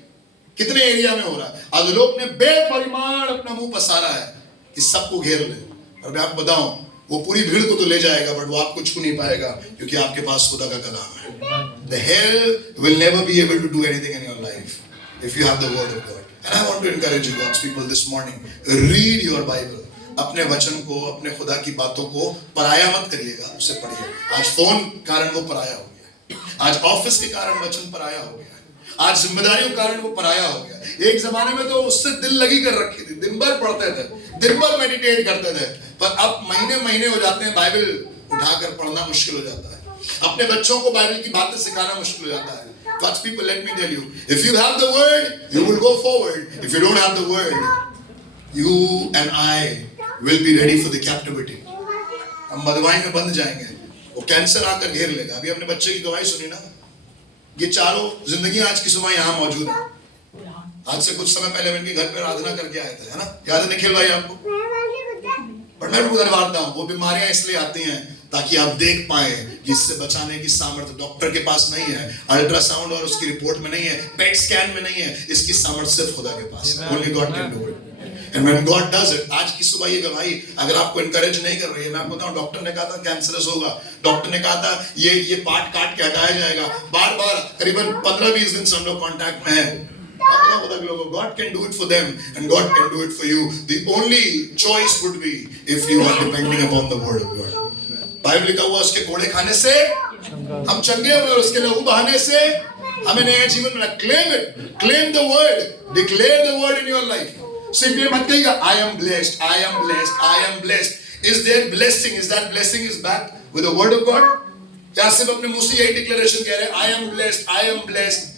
कितने एरिया में हो रहा है, अधलोक ने बेपरिमाण अपना मुंह पसारा है कि सबको घेर ले। और मैं आपको बताऊं, वो पूरी भीड़ को तो ले जाएगा बट वो आपको छू नहीं पाएगा, क्योंकि आपके पास खुदा का कलाम है। The hell will never be able to do anything in your life if you have the word of God. And I want to encourage you God's people this morning, read your Bible. अपने वचन को, अपने खुदा की बातों को पराया मत करिएगा, उसे पढ़िए। आज फोन कारण वो पराया हो गया, आज ऑफिस के कारण वचन पराया हो गया, आज जिम्मेदारियों के कारण वो पराया हो गया। एक जमाने में तो उससे दिल लगी कर रखी थी, दिन भर पढ़ते थे, दिन भर मेडिटेट करते थे, पर अब महीने हो जाते हैं, बाइबल उठाकर पढ़ना मुश्किल हो जाता है, अपने बच्चों को बाइबल की बातें सिखाना मुश्किल हो जाता है। God's people, let me tell you, if you have the word, you will go forward. If you don't have the word, you and I will be ready for the captivity. हम मदवाई में बंद जाएंगे, वो कैंसर आकर घेर लेगा। अभी हमने बच्चे की गवाही सुनी ना, ये चारों जिंदगी आज की सुबह यहाँ मौजूद है। आज से कुछ समय पहले मैं इनके घर पे आराधना करके आए थे, है ना, याद है निखिल भाई आपको? पर मैं आपको धन्यवाद हूँ, वो बीमारियां इसलिए आती हैं ताकि आप देख पाए कि इससे बचाने की सामर्थ्य डॉक्टर के पास नहीं है, अल्ट्रासाउंड और उसकी रिपोर्ट में नहीं है, पेट स्कैन में नहीं है, इसकी सामर्थ्य सिर्फ खुदा के पास है। Only God can do it. And when God does it, आज की सुबह ये गवाही अगर आपको इनकरेज नहीं कर रही है, मैं आपको बताऊं, डॉक्टर ने कहा था कैंसरस होगा, डॉक्टर ने कहा था ये पार्ट काट के हटाया जाएगा, बार करीबन 15-20 दिन से हम लोग कांटेक्ट में हैं। God can do it for them and God can do it for you. The only choice would be if you are depending upon the word of God. Bible लिखा हुआ, उसके कोड़े खाने से हम चंगे हुए और उसके लहू बहाने से हमें नया जीवन मिला। Claim it, claim the word, declare the word in your life. सिर्फ ये मत कहिएगा I am blessed, I am blessed, I am blessed. Is there blessing? Is that blessing is back with the word of God? क्या सिर्फ अपने मुंह से यही डिक्लेरेशन कह रहे हैं I am blessed, I am blessed,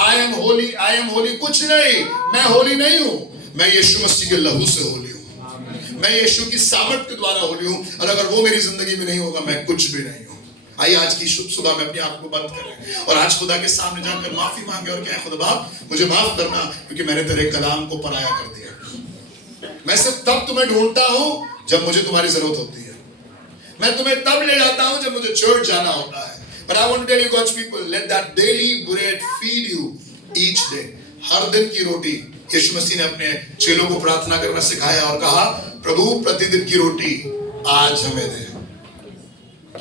I am holy, I am holy? कुछ नहीं, मैं होली नहीं हूँ, मैं यीशु मसीह के लहू से होली हूँ, मैं यीशु की सामर्थ के द्वारा होली हूँ, और अगर वो मेरी जिंदगी में नहीं होगा मैं कुछ भी नहीं हूँ। आइए आज की शुभ सुबह में अपनी आंखों को बंद करें और आज खुदा के सामने जाकर माफी मांगे और कहें, खुदा बाप मुझे माफ करना क्योंकि मैंने तेरे कलाम को पराया कर दिया। मैं सिर्फ तब तुम्हें ढूंढता हूँ जब मुझे तुम्हारी जरूरत होती है, मैं तुम्हें तब ले जाता हूँ जब मुझे चर्च जाना होता है। But I want to tell you God's people, let that daily bread feed you each day. हर दिन की रोटी, यीशु मसीह ने अपने चेलों को प्रार्थना करना सिखाया और कहा, प्रभु प्रतिदिन की रोटी आज हमें दे।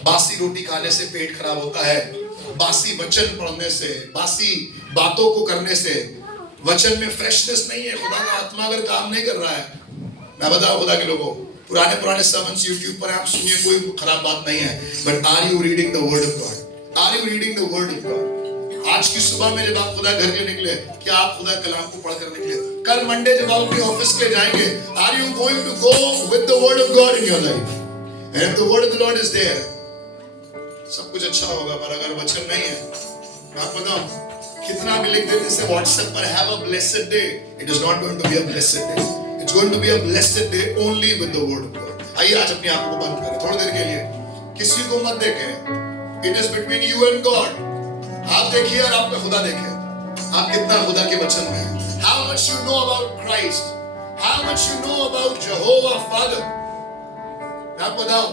बासी रोटी खाने से पेट खराब होता है, बासी वचन पढ़ने से, बासी बातों को करने से वचन में फ्रेशनेस नहीं है, खुदा का आत्मा अगर काम नहीं कर रहा है। मैं बताऊं खुदा के लोगों, पुराने सर्मन्स यूट्यूब पर आप सुनिए, कोई खराब बात नहीं है, but are you reading the word of God? Are you reading the word of God? आज की सुबह में जब आप खुदा घर के निकले, क्या आप खुदा कलाम को पढ़कर निकले? कल मंडे जब आप अपने ऑफिस के लिए जाएंगे, are you going to go with the word of God in your life? And if the word of the Lord is there, सब कुछ अच्छा होगा। पर अगर वचन नहीं है, मैं आपको बताऊं, कितना भी लिख देते से व्हाट्सएप पर have a blessed day, it is not going to be a blessed day. It's going to be a blessed day only with the word of God. आइए आज अपनी आंखों को बंद करें थोड़ी देर के लिए, किसी को मत देखें। It is between you and God. आप देखिए और आपका खुदा देखे, आप कितना खुदा के वचन में हैं। How much you know about Christ? How much you know about Jehovah Father? मैं आपको बताऊं,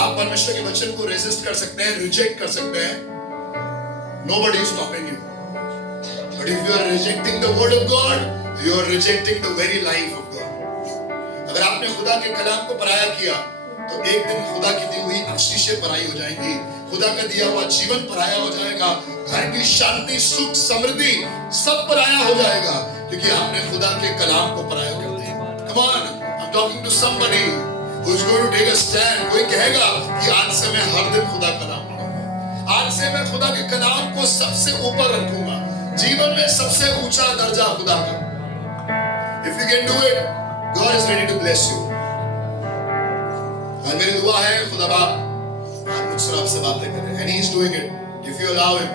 आप परमेश्वर के वचन को रेजिस्ट कर सकते हैं, रिजेक्ट कर सकते हैं, nobody is stopping you. But if you are rejecting the word of God, you are rejecting the very life of God. अगर आपने खुदा के कलाम को पराया किया, तो एक दिन खुदा की दी हुई आशीषें पराई हो जाएंगी, खुदा का दिया हुआ जीवन पराया हो जाएगा, घर की शांति, सुख, समृद्धि सब पराया हो जाएगा, क्योंकि आपने खुदा के कलाम को पराया कर दिया। Come on, I'm talking to somebody who is going to take a stand. कोई कहेगा कि आज से मैं हर दिन खुदा का कलाम पढ़ूंगा, आज से मैं खुदा के कलाम को सबसे ऊपर रखूंगा, जीवन में सबसे ऊंचा दर्जा खुदा का। If you can do it, God is ready to bless you. और मेरी दुआ है खुदा बाप आज मुझसे आपसे बातें करें, and he is doing it if you allow him.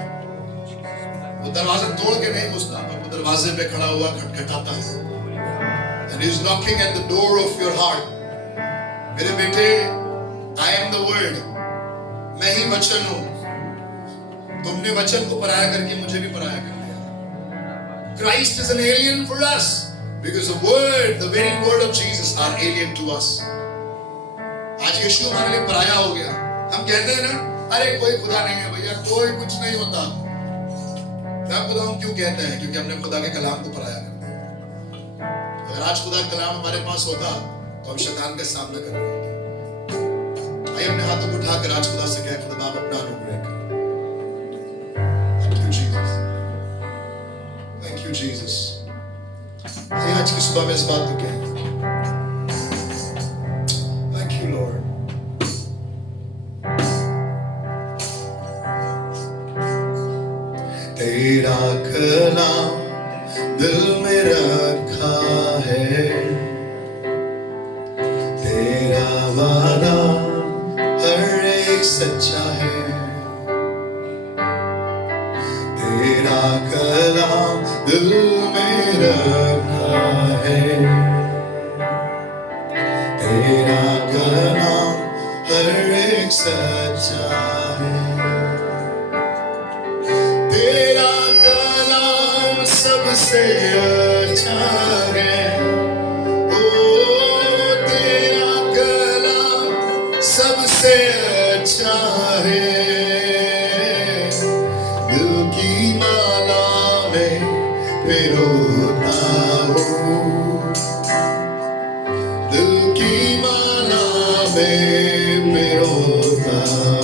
वो दरवाजा तोड़ के नहीं घुसता, पर वो दरवाजे पे खड़ा हुआ खटखटाता है, and he is knocking at the door of your heart. मेरे बेटे, I am the word, मैं ही वचन हूँ। तुमने वचन को पराया करके मुझे भी पराया कर दिया। Christ is an alien for us because the word, the very word of Jesus are alien to us. आज यीशु हमारे लिए पराया हो गया। हम कहते हैं ना, अरे कोई खुदा नहीं है भैया, कोई कुछ नहीं होता। मैं आपको बताऊं क्यों कहते हैं, क्योंकि हमने खुदा के कलाम को पराया कर दिया। अगर आज खुदा का कलाम हमारे पास होता, तो हम शैतान का सामना कर रहे होते। आइए अपने हाथों को उठाकर आज खुदा से कहें, खुदा बाप अपना अनुग्रह कर। Thank you Jesus, thank you Jesus। आइए आज की सुबह में इस बात को कहें, thank you Lord। तेरा कलाम दिल में रखा है, तेरा वादा हर एक सच्चा है, तेरा कलाम दिल में रखा है, तेरा कलाम हर एक सच्चा है, तेरा कलाम सबसे अच्छा है, ओ तेरा कलाम सबसे अच्छा है, दिल की माला में पिरोता हूँ, दिल की माला में पिरोता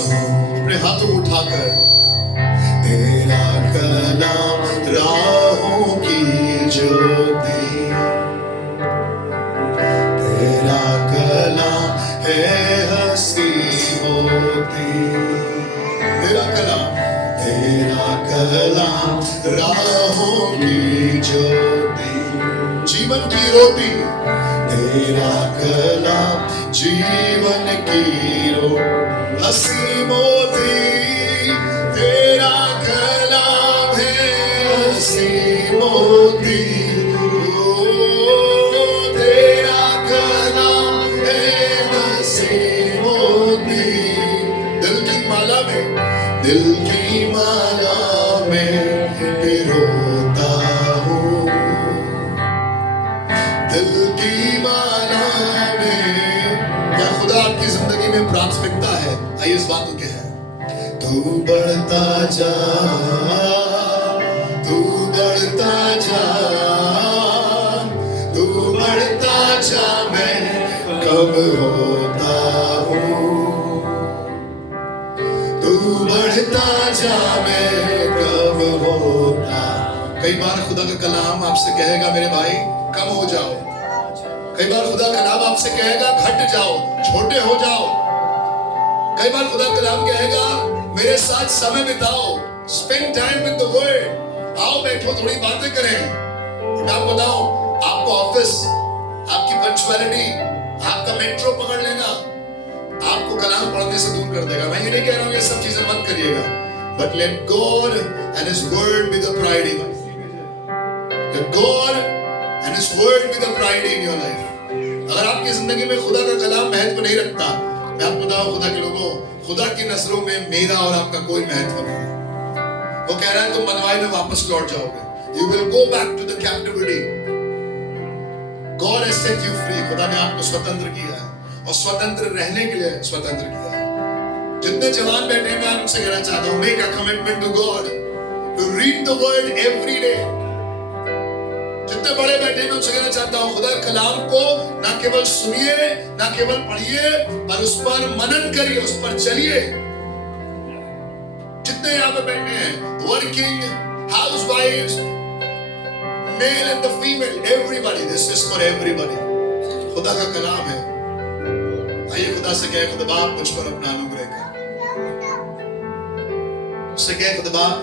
हूँ। अपने हाथों को उठाकर, तेरा कलाम राहों की ज्योति, तेरा कलाम है हंसी मोती, तेरा कलाम राहों की ज्योति, जीवन की रोटी, तेरा कलाम जीवन की रोटी, हंसी मोती, तेरा कलाम है हंसी मोती, ओ तेरा कलाम है हंसी मोती, दिल की माला में, दिल की माला में पिरोता हूँ, दिल की माला में। क्या खुदा आपकी जिंदगी में प्राथमिकता है? आइए इस बात को कहें, तू बढ़ता जा, तू बढ़ता जा, तू बढ़ता जा, मैं कम होता हूँ, तू बढ़ता जा, मैं कम होता। कई बार खुदा का कलाम आपसे कहेगा मेरे भाई कम हो जाओ, कई बार खुदा कलाम आपसे कहेगा घट जाओ, छोटे हो जाओ, कई बार खुदा कलाम कहेगा मेरे साथ समय बिताओ, spend time with the word, आओ बैठो थोड़ी बातें करें। मैं आपको बताऊं, आपको ऑफिस, आपकी पंक्चुअलिटी, आपका मेट्रो पकड़ लेना आपको कलाम पढ़ने से दूर कर देगा। मैं ये नहीं कह रहा हूं ये सब चीजें मत करिएगा, but let God and his word be the priority. Let God and his word be the priority in your life. अगर आपकी जिंदगी में खुदा का कलाम महत्व नहीं रखता, मैं आपको बताऊं खुदा के लोगों, खुदा की नजरों में मेरा और आपका कोई महत्व नहीं है। वो कह रहा है तुम बनवाई में वापस लौट जाओगे। You will go back to the captivity. God has set you free. खुदा ने आपको स्वतंत्र किया है और स्वतंत्र रहने के लिए स्वतंत्र किया है। जितने जवान बैठे हैं मैं उनसे कहना चाहता हूँ, make a commitment to God to read the word every day. जितने बड़े बैठे हैं मैं उनसे कहना चाहता हूँ, खुदा कलाम को ना केवल सुनिए, ना केवल पढ़िए, पर उस पर मनन करिए, उस पर चलिए। जितने यहाँ पे बैठे हैं, working housewives, male and the female, everybody, this is for everybody. खुदा का कलाम है। आइए खुदा से कहे, खुदा बाप मुझ पर अपना अनुग्रह कर। उससे कहे, खुदा बाप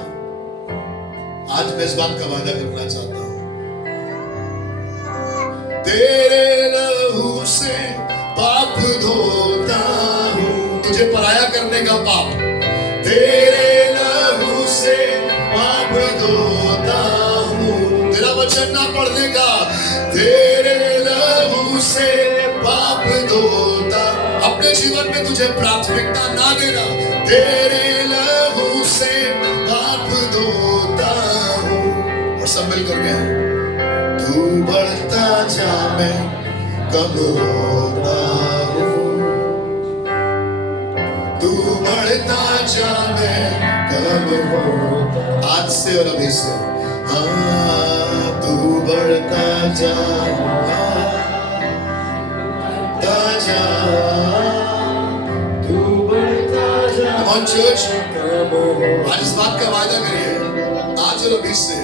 आज मैं इस बात का वादा करना चाहता हूँ, तेरे लहू से पाप धोता हूँ। तुझे पराया करने का पाप, तेरे लहू से पाप धोता हूँ। तेरा वचन ना पढ़ने का, तेरे लहू से पाप धोता। अपने जीवन में तुझे प्राथमिकता ना देना, तेरे लहू से पाप धोता हूँ। और सब मिलकर गए, तू बढ़ता जा मैं कम होता हूँ, तू बढ़ता जा मैं कम होता। आज से और अभी से, हाँ तू बढ़ता जा, जा तू बढ़ता जा। Come on church, आज इस बात का वादा करिए, आज और अभी से,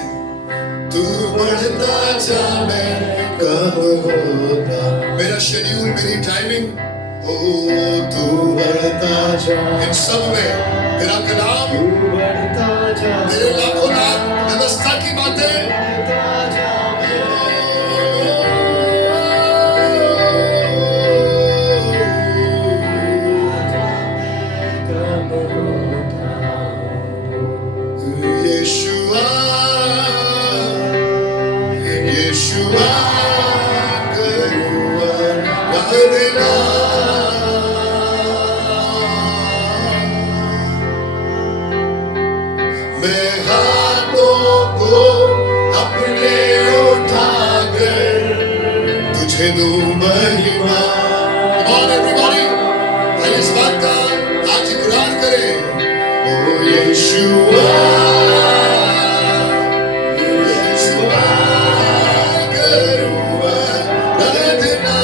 तू बढ़ता जा मैं कम होता। मेरा शेड्यूल, मेरी टाइमिंग, ओ तू बढ़ता जा। इन सब में तेरा कलाम, तेरे लाखों लाख व्यवस्था की बातें, यीशुआ, यीशुआ करूँगा वदना। मैं हाथों को अपने उठाकर तुझे दूं महिमा। Come on everybody, आइए इस बात का आज इकरार करें, ओ यीशुआ, यीशुआ करूँगा वदना।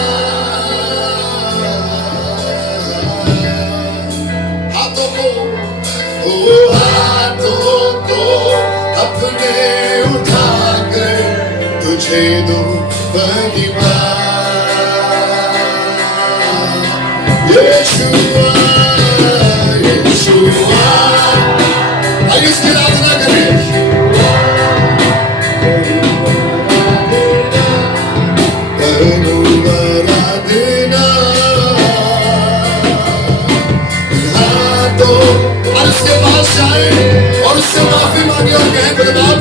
हाथों को, ओ हाथों को अपने उठाकर तुझे दूं महिमा। यीशुआ, यीशुआ, आइए इसकी आराधना करें। करूँगा आराधना, हाथों, और उसके पास जाए और उससे माफी मांगे और कहें, मेरे बाप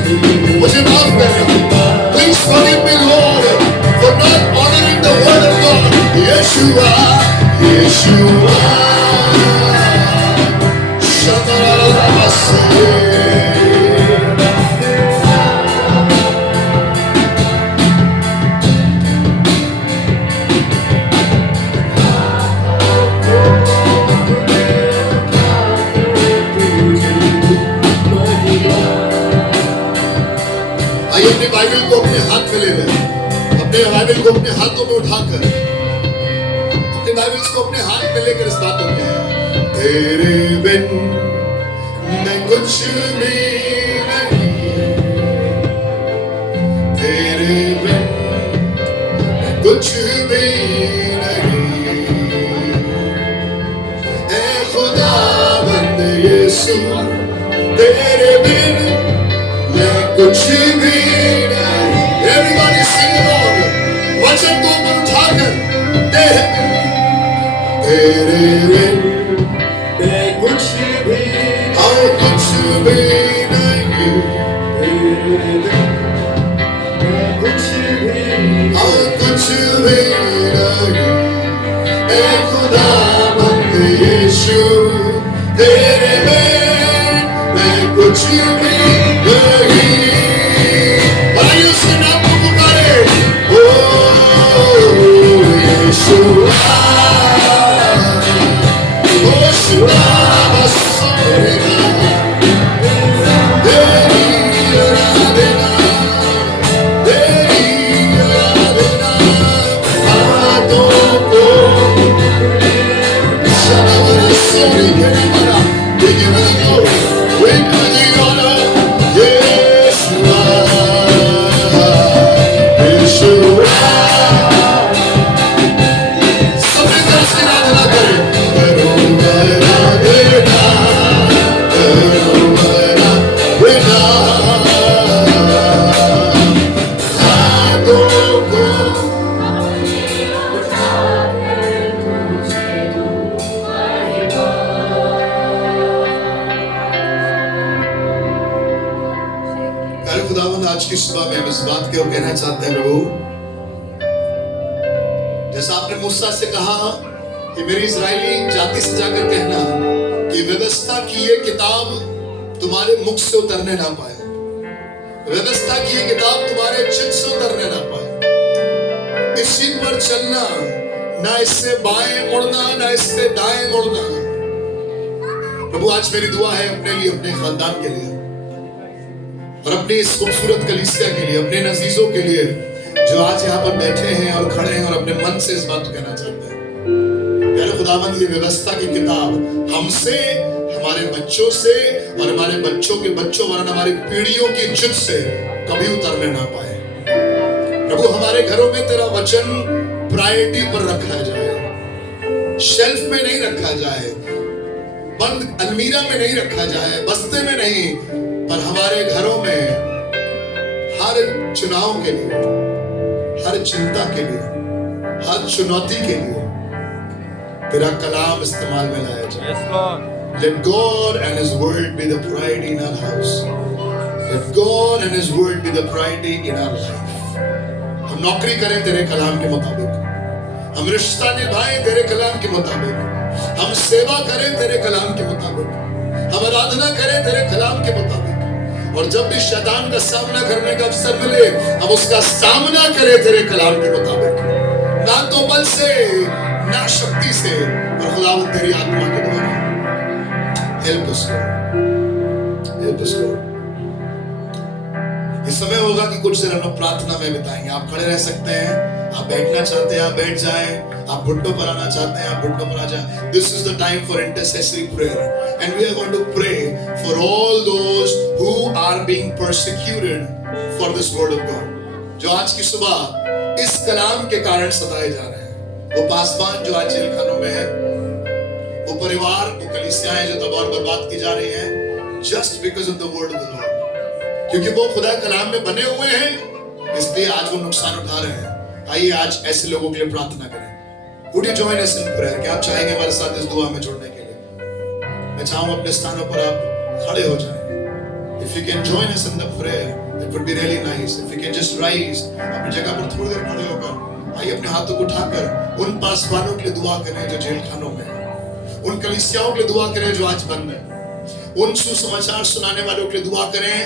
मुझे माफ करना। Please forgive me Lord for not honoring the word of God. Yeshua, Yeshua, Shabbat Rabaseh. आइए अपनी बाइबल को अपने हाथ में ले लें, अपने बाइबल को अपने हाथों में उठाकर, अपने बाइबल को अपने हाथ में लेकर इस बात को कहें, तेरे बिन मैं कुछ भी नहीं, तेरे बिन मैं कुछ भी नहीं। ऐ खुदावंद यीशु, तेरे बिन मैं कुछ भी नहीं। वचन को ऊपर उठाकर तेरे बिन मैं कुछ भी और कुछ भी नहीं, तेरे बिन मैं कुछ भी और कुछ भी नहीं, ऐ खुदावंद यीशु तेरे बिन मैं कुछ भी नहीं। आइए उसके नाम को पुकारे, ओ यीशु ओ खुदा बसोरेगा तेरी आराधना, तेरी आराधना हाथों को शब्द सोने के हमारा we give you the glory, we give you the honor, Yeshua, Yeshua। सबने तरह से आराधना करें, करूँगा आराधना, करूँगा आराधना, हाथों को प्यारे खुदावंद, आज की सुबह में हम इस बात को कहना चाहते हैं प्रभु, जैसा आपने मूसा से कहा कि मेरी इजरायली जाति से जाकर कहना कि व्यवस्था की ये किताब तुम्हारे मुख से उतरने ना पाए, व्यवस्था की ये किताब तुम्हारे चित्त से उतरने ना पाए, इसी पर चलना, ना इससे बाएं मुड़ना ना इससे दाएं मुड़ना। प्रभु आज मेरी दुआ है अपने लिए, अपने खानदान के लिए और अपनी इस खूबसूरत कलीसिया के लिए, अपने नजीजों के लिए जो आज यहाँ पर बैठे हैं और खड़े हैं और अपने मन से इस बात को कहना चाहते हैं। प्यारे खुदावंद, ये व्यवस्था की किताब हमसे, हमारे बच्चों से और हमारे बच्चों के बच्चों वरन हमारी पीढ़ियों की चित्त से कभी उतरने ना पाए। प्रभु हमारे घरों में तेरा वचन प्रायोरिटी पर रखा जाए, शेल्फ में नहीं रखा जाए, बंद अलमीरा में नहीं रखा जाए, बस्ते में नहीं, पर हमारे घरों में हर चुनाव के लिए, हर चिंता के लिए, हर चुनौती के लिए तेरा कलाम इस्तेमाल में लाया जाए। Yes, Lord. Let God and His word be the priority in our house. Let God and His word be the priority in our life. हम नौकरी करें तेरे कलाम के मुताबिक, हम रिश्ता निभाएं तेरे कलाम के मुताबिक, हम सेवा करें तेरे कलाम के मुताबिक, हम आराधना करें तेरे कलाम के मुताबिक। और जब भी शैतान का सामना करने का अवसर मिले, हम उसका सामना करें तेरे कलाम के मुताबिक, ना तो बल से ना शक्ति से, और खुदावंद तेरी आत्मा के द्वारा। Help us Lord, help us Lord. ये समय होगा कि कुछ देर हम लोग प्रार्थना में बिताएंगे। आप खड़े रह सकते हैं, आप बैठना चाहते हैं आप बैठ जाएं, आप घुटनों पर आना चाहते हैं आप घुटनों पर आ जाएं। This is the time for intercessory prayer, and we are going to pray for all those who are being persecuted for this word of God, जो आज की सुबह इस कलाम के कारण सताए जा रहे हैं। वो पासबान जो आज जेल खानों में है, वो परिवार, वो कलीसियाएं जो तबाह और बर्बाद की जा रही हैं, just because of the word of the Lord, क्योंकि वो खुदा कलाम में बने हुए हैं, इसलिए आज वो नुकसान उठा रहे हैं। आइए आज ऐसे लोगों के लिए प्रार्थना करें। Would you join us in prayer? क्या आप चाहेंगे हमारे साथ इस दुआ में जुड़ने के लिए? मैं चाहूँ अपने स्थानों पर आप खड़े हो जाएं। If you can join us in the prayer, it would be really nice. If you can just rise, अपनी जगह पर थोड़ी देर खड़े होकर आइए अपने हाथों को उठाकर उन पासवानों के लिए दुआ करें जो जेल खानों में हैं, उन कलीसियाओं के लिए दुआ करें जो आज बंद हैं, उन सुसमाचार सुनाने वालों के लिए दुआ करें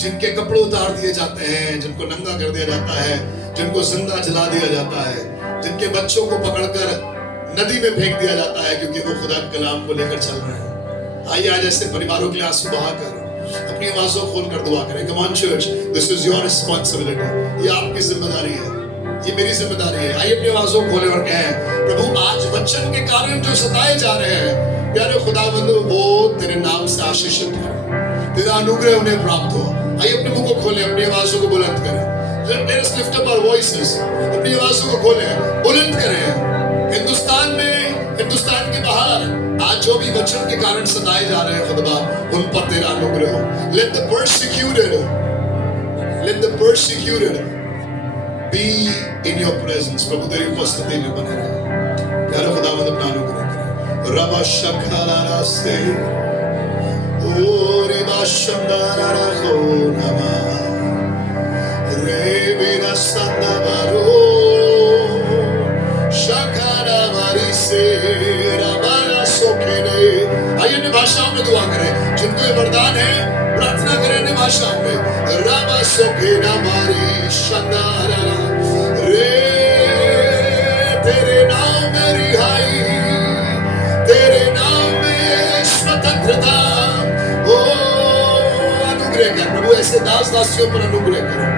जिनके कपड़े उतार दिए जाते हैं, जिनको नंगा कर दिया जाता है, जिनको जिंदा जला दिया जाता है, जिनके बच्चों को पकड़कर नदी में फेंक दिया जाता है क्योंकि वो खुदा के कलाम को लेकर चल रहे हैं। आइए आज ऐसे परिवारों के लिए आंसू बहाकर अपनी आवाजों खोलकर दुआ करें। Come on church, this is your responsibility. ये आपकी जिम्मेदारी है, ये मेरी जिम्मेदारी है। आइए अपनी आवाजों खोलें और कहें, प्रभु आज वचन के कारण जो सताए जा रहे हैं, प्यारे खुदावंद वो तेरे नाम से आशीषित हो, तेरा अनुग्रह उन्हें प्राप्त हो। आइए अपने मुंह को खोलें, अपनी आवाजों को बुलंद करें। Let us lift up our voices. अपनी आवाजों को खोलें, बुलंद करें। हिंदुस्तान में, हिंदुस्तान के बाहर आज जो भी वचन के कारण सताए जा रहे हैं खुदा, उन पर तेरा अनुग्रह हो। Let the persecuted be in your presence. प्रभु तेरी उपस्थिति में बने रहे। प्यारे खुदावंद अपना अनुग्रह करे। रबा शखाला से ओ रिबा शंदारा खो नमा रे बिना संदाबारो शखाला वारी से रबारा सोखेने। आइए इन भाषाओं में दुआ करें। जिनको ये वरदान है प्रार्थना करें इन भाषाओं में। रबा सोखेना मारी शंदारा रे तेरे नाम में रिहाई, तेरे नाम में स्वतंत्रता। ओ अनुग्रह कर प्रभु, ऐसे दास दासियों पर अनुग्रह करो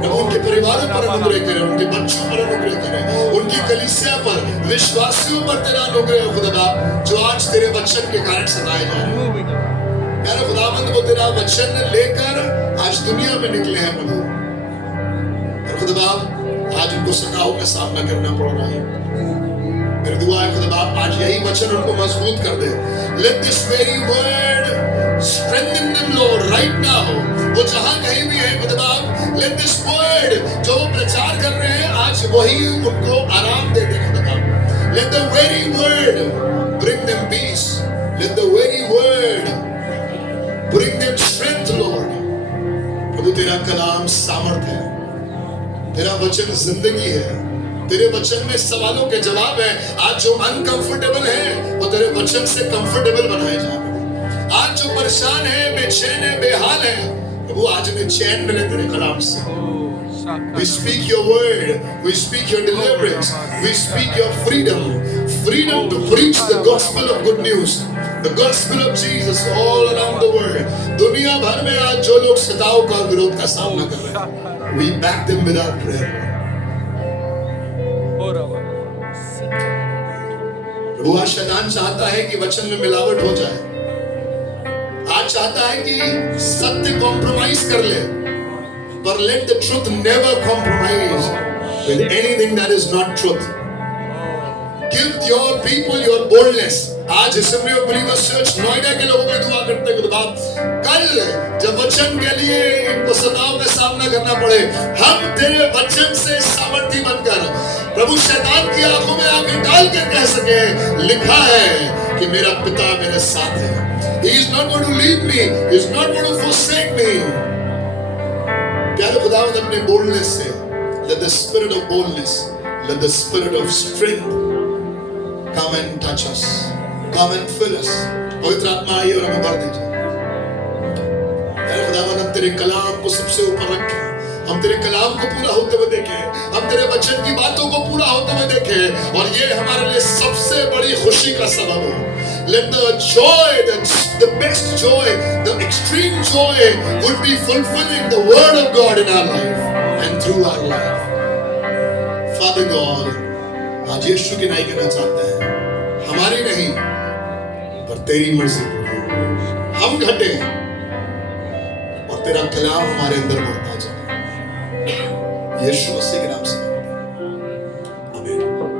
प्रभु, उनके परिवारों पर अनुग्रह करें, उनके बच्चों पर अनुग्रह करें, उनकी कलीसिया पर, विश्वासियों पर तेरा अनुग्रह खुदा, जो आज तेरे वचन के कारण सताए जा रहे हैं। प्यारे खुदावंद वो तेरा वचन लेकर आज दुनिया में निकले हैं प्रभु, और खुदा आज उनको सताओं का सामना करना पड़ रहा है। मेरी दुआ है खुदा आज यही वचन उनको मजबूत कर दे। Let this very word strengthen them Lord right now। वो जहां कहीं भी है खुदा, let this word जो वो प्रचार कर रहे हैं आज वही उनको आराम दे दे खुदा। Let the very word bring them peace। Let the very word bring them strength Lord। प्रभु तेरा कलाम सामर्थ है, तेरा वचन जिंदगी है, तेरे वचन में सवालों के जवाब है। आज जो अनकंफर्टेबल है वो तेरे वचन से कंफर्टेबल बनाए जा रहे। आज जो परेशान है, बेचैन है, बेहाल है, प्रभु आज उन्हें चैन मिले तेरे कलाम से। We speak your word, we speak your deliverance, we speak your freedom, freedom to preach the gospel of good news, the gospel of Jesus all around the world। दुनिया भर में आज जो लोग सताओं का विरोध का सामना कर रहे हैं, we back them with our prayer। प्रभु आज शैतान चाहता है कि वचन में मिलावट हो जाए, आज चाहता है कि सत्य कॉम्प्रोमाइज कर ले, पर let the truth never compromise with anything that is not truth। Give your people your boldness। आज Assembly of Believers Church Noida के लोगों के दुआ करते हैं खुदा, कल जब वचन के लिए इनको सताओं का सामना करना पड़े, हम तेरे वचन से सामर्थी बनकर प्रभु शैतान की आंखों में आंखें डाल कर कह सके, लिखा है कि मेरा पिता मेरे साथ है। He is not going to leave me, he is not going to forsake me। प्यारे खुदावंद अपने बोल्डनेस से, let the spirit of boldness, let the spirit of strength come and touch us, come and fill us। पवित्र आत्मा आइए और हमें भर दीजिए। प्यारे खुदावंद हम तेरे कलाम को सबसे ऊपर रखें, हम तेरे कलाम को पूरा होते हुए देखें, हम तेरे वचन की बातों को पूरा होते हुए देखें, और ये हमारे लिए सबसे बड़ी खुशी का सबब हो। Let the joy, the best joy, the extreme joy would be fulfilling the word of God in our life and through our life। Father God, आज यीशु की नाई करना चाहते हैं, हमारी नहीं पर तेरी मर्जी पूरी। हम घटे और तेरा कलाम हमारे अंदर बढ़ता जाए। यीशु मसीह के